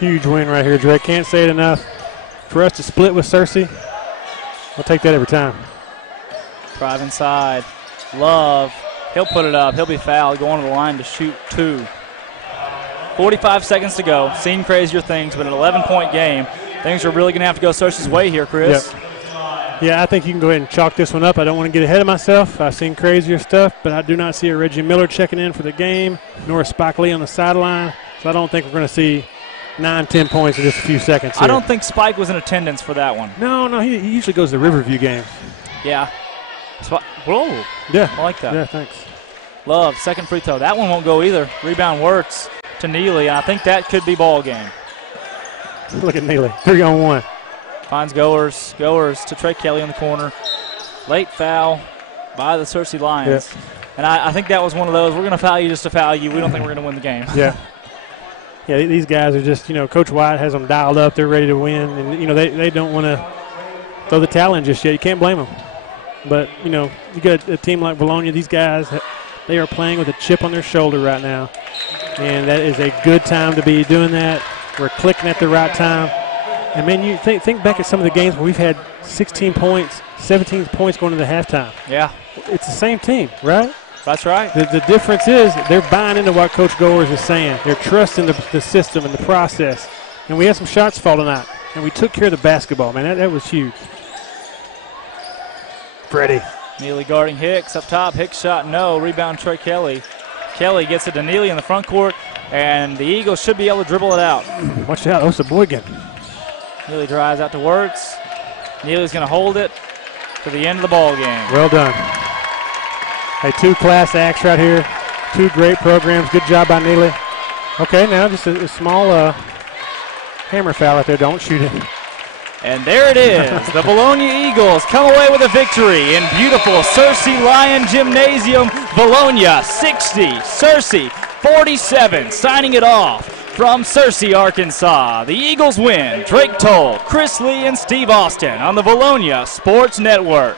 Huge win right here, Drake. Can't say it enough. For us to split with Searcy, I'll take that every time. Drive inside. Love. He'll put it up. He'll be fouled. Going to the line to shoot 2. 45 seconds to go. Seen crazier things, but an 11-point game. Things are really going to have to go Searcy's way here, Chris. Yep. Yeah, I think you can go ahead and chalk this one up. I don't want to get ahead of myself. I've seen crazier stuff, but I do not see a Reggie Miller checking in for the game, nor a Spike Lee on the sideline. So I don't think we're going to see 9-10 points in just a few seconds here. I don't think Spike was in attendance for that one. No, he usually goes to Riverview games. Yeah. Whoa. Yeah. I like that. Yeah, thanks. Love, second free throw. That one won't go either. Rebound Wirtz to Neely, and I think that could be ball game. Look at Neely, 3-on-1. Finds Goers to Trey Kelly in the corner. Late foul by the Searcy Lions. Yep. And I think that was one of those, we're going to foul you just to foul you. We don't think we're going to win the game. Yeah. Yeah, these guys are just, Coach White has them dialed up. They're ready to win. And, they don't want to throw the towel in just yet. You can't blame them. But, you know, you got a team like Vilonia, these guys, they are playing with a chip on their shoulder right now. And that is a good time to be doing that. We're clicking at the right time. And, man, you think back at some of the games where we've had 16 points, 17 points going into halftime. Yeah. It's the same team, right? That's right. The difference is they're buying into what Coach Goers is saying. They're trusting the system and the process. And we had some shots fall tonight. And we took care of the basketball, man. That was huge. Freddie. Neely guarding Hicks up top. Hicks shot no. Rebound Trey Kelly. Kelly gets it to Neely in the front court, and the Eagles should be able to dribble it out. Watch out. That's a boy again. Neely drives out to Wirtz. Neely's going to hold it to the end of the ball game. Well done. Hey, 2 class acts right here. 2 great programs. Good job by Neely. Okay, now just a small hammer foul out there. Don't shoot it. And there it is. The Vilonia Eagles come away with a victory in beautiful Searcy Lion Gymnasium. Vilonia 60, Searcy 47. Signing it off from Searcy, Arkansas. The Eagles win. Drake Toll, Chris Lee, and Steve Austin on the Vilonia Sports Network.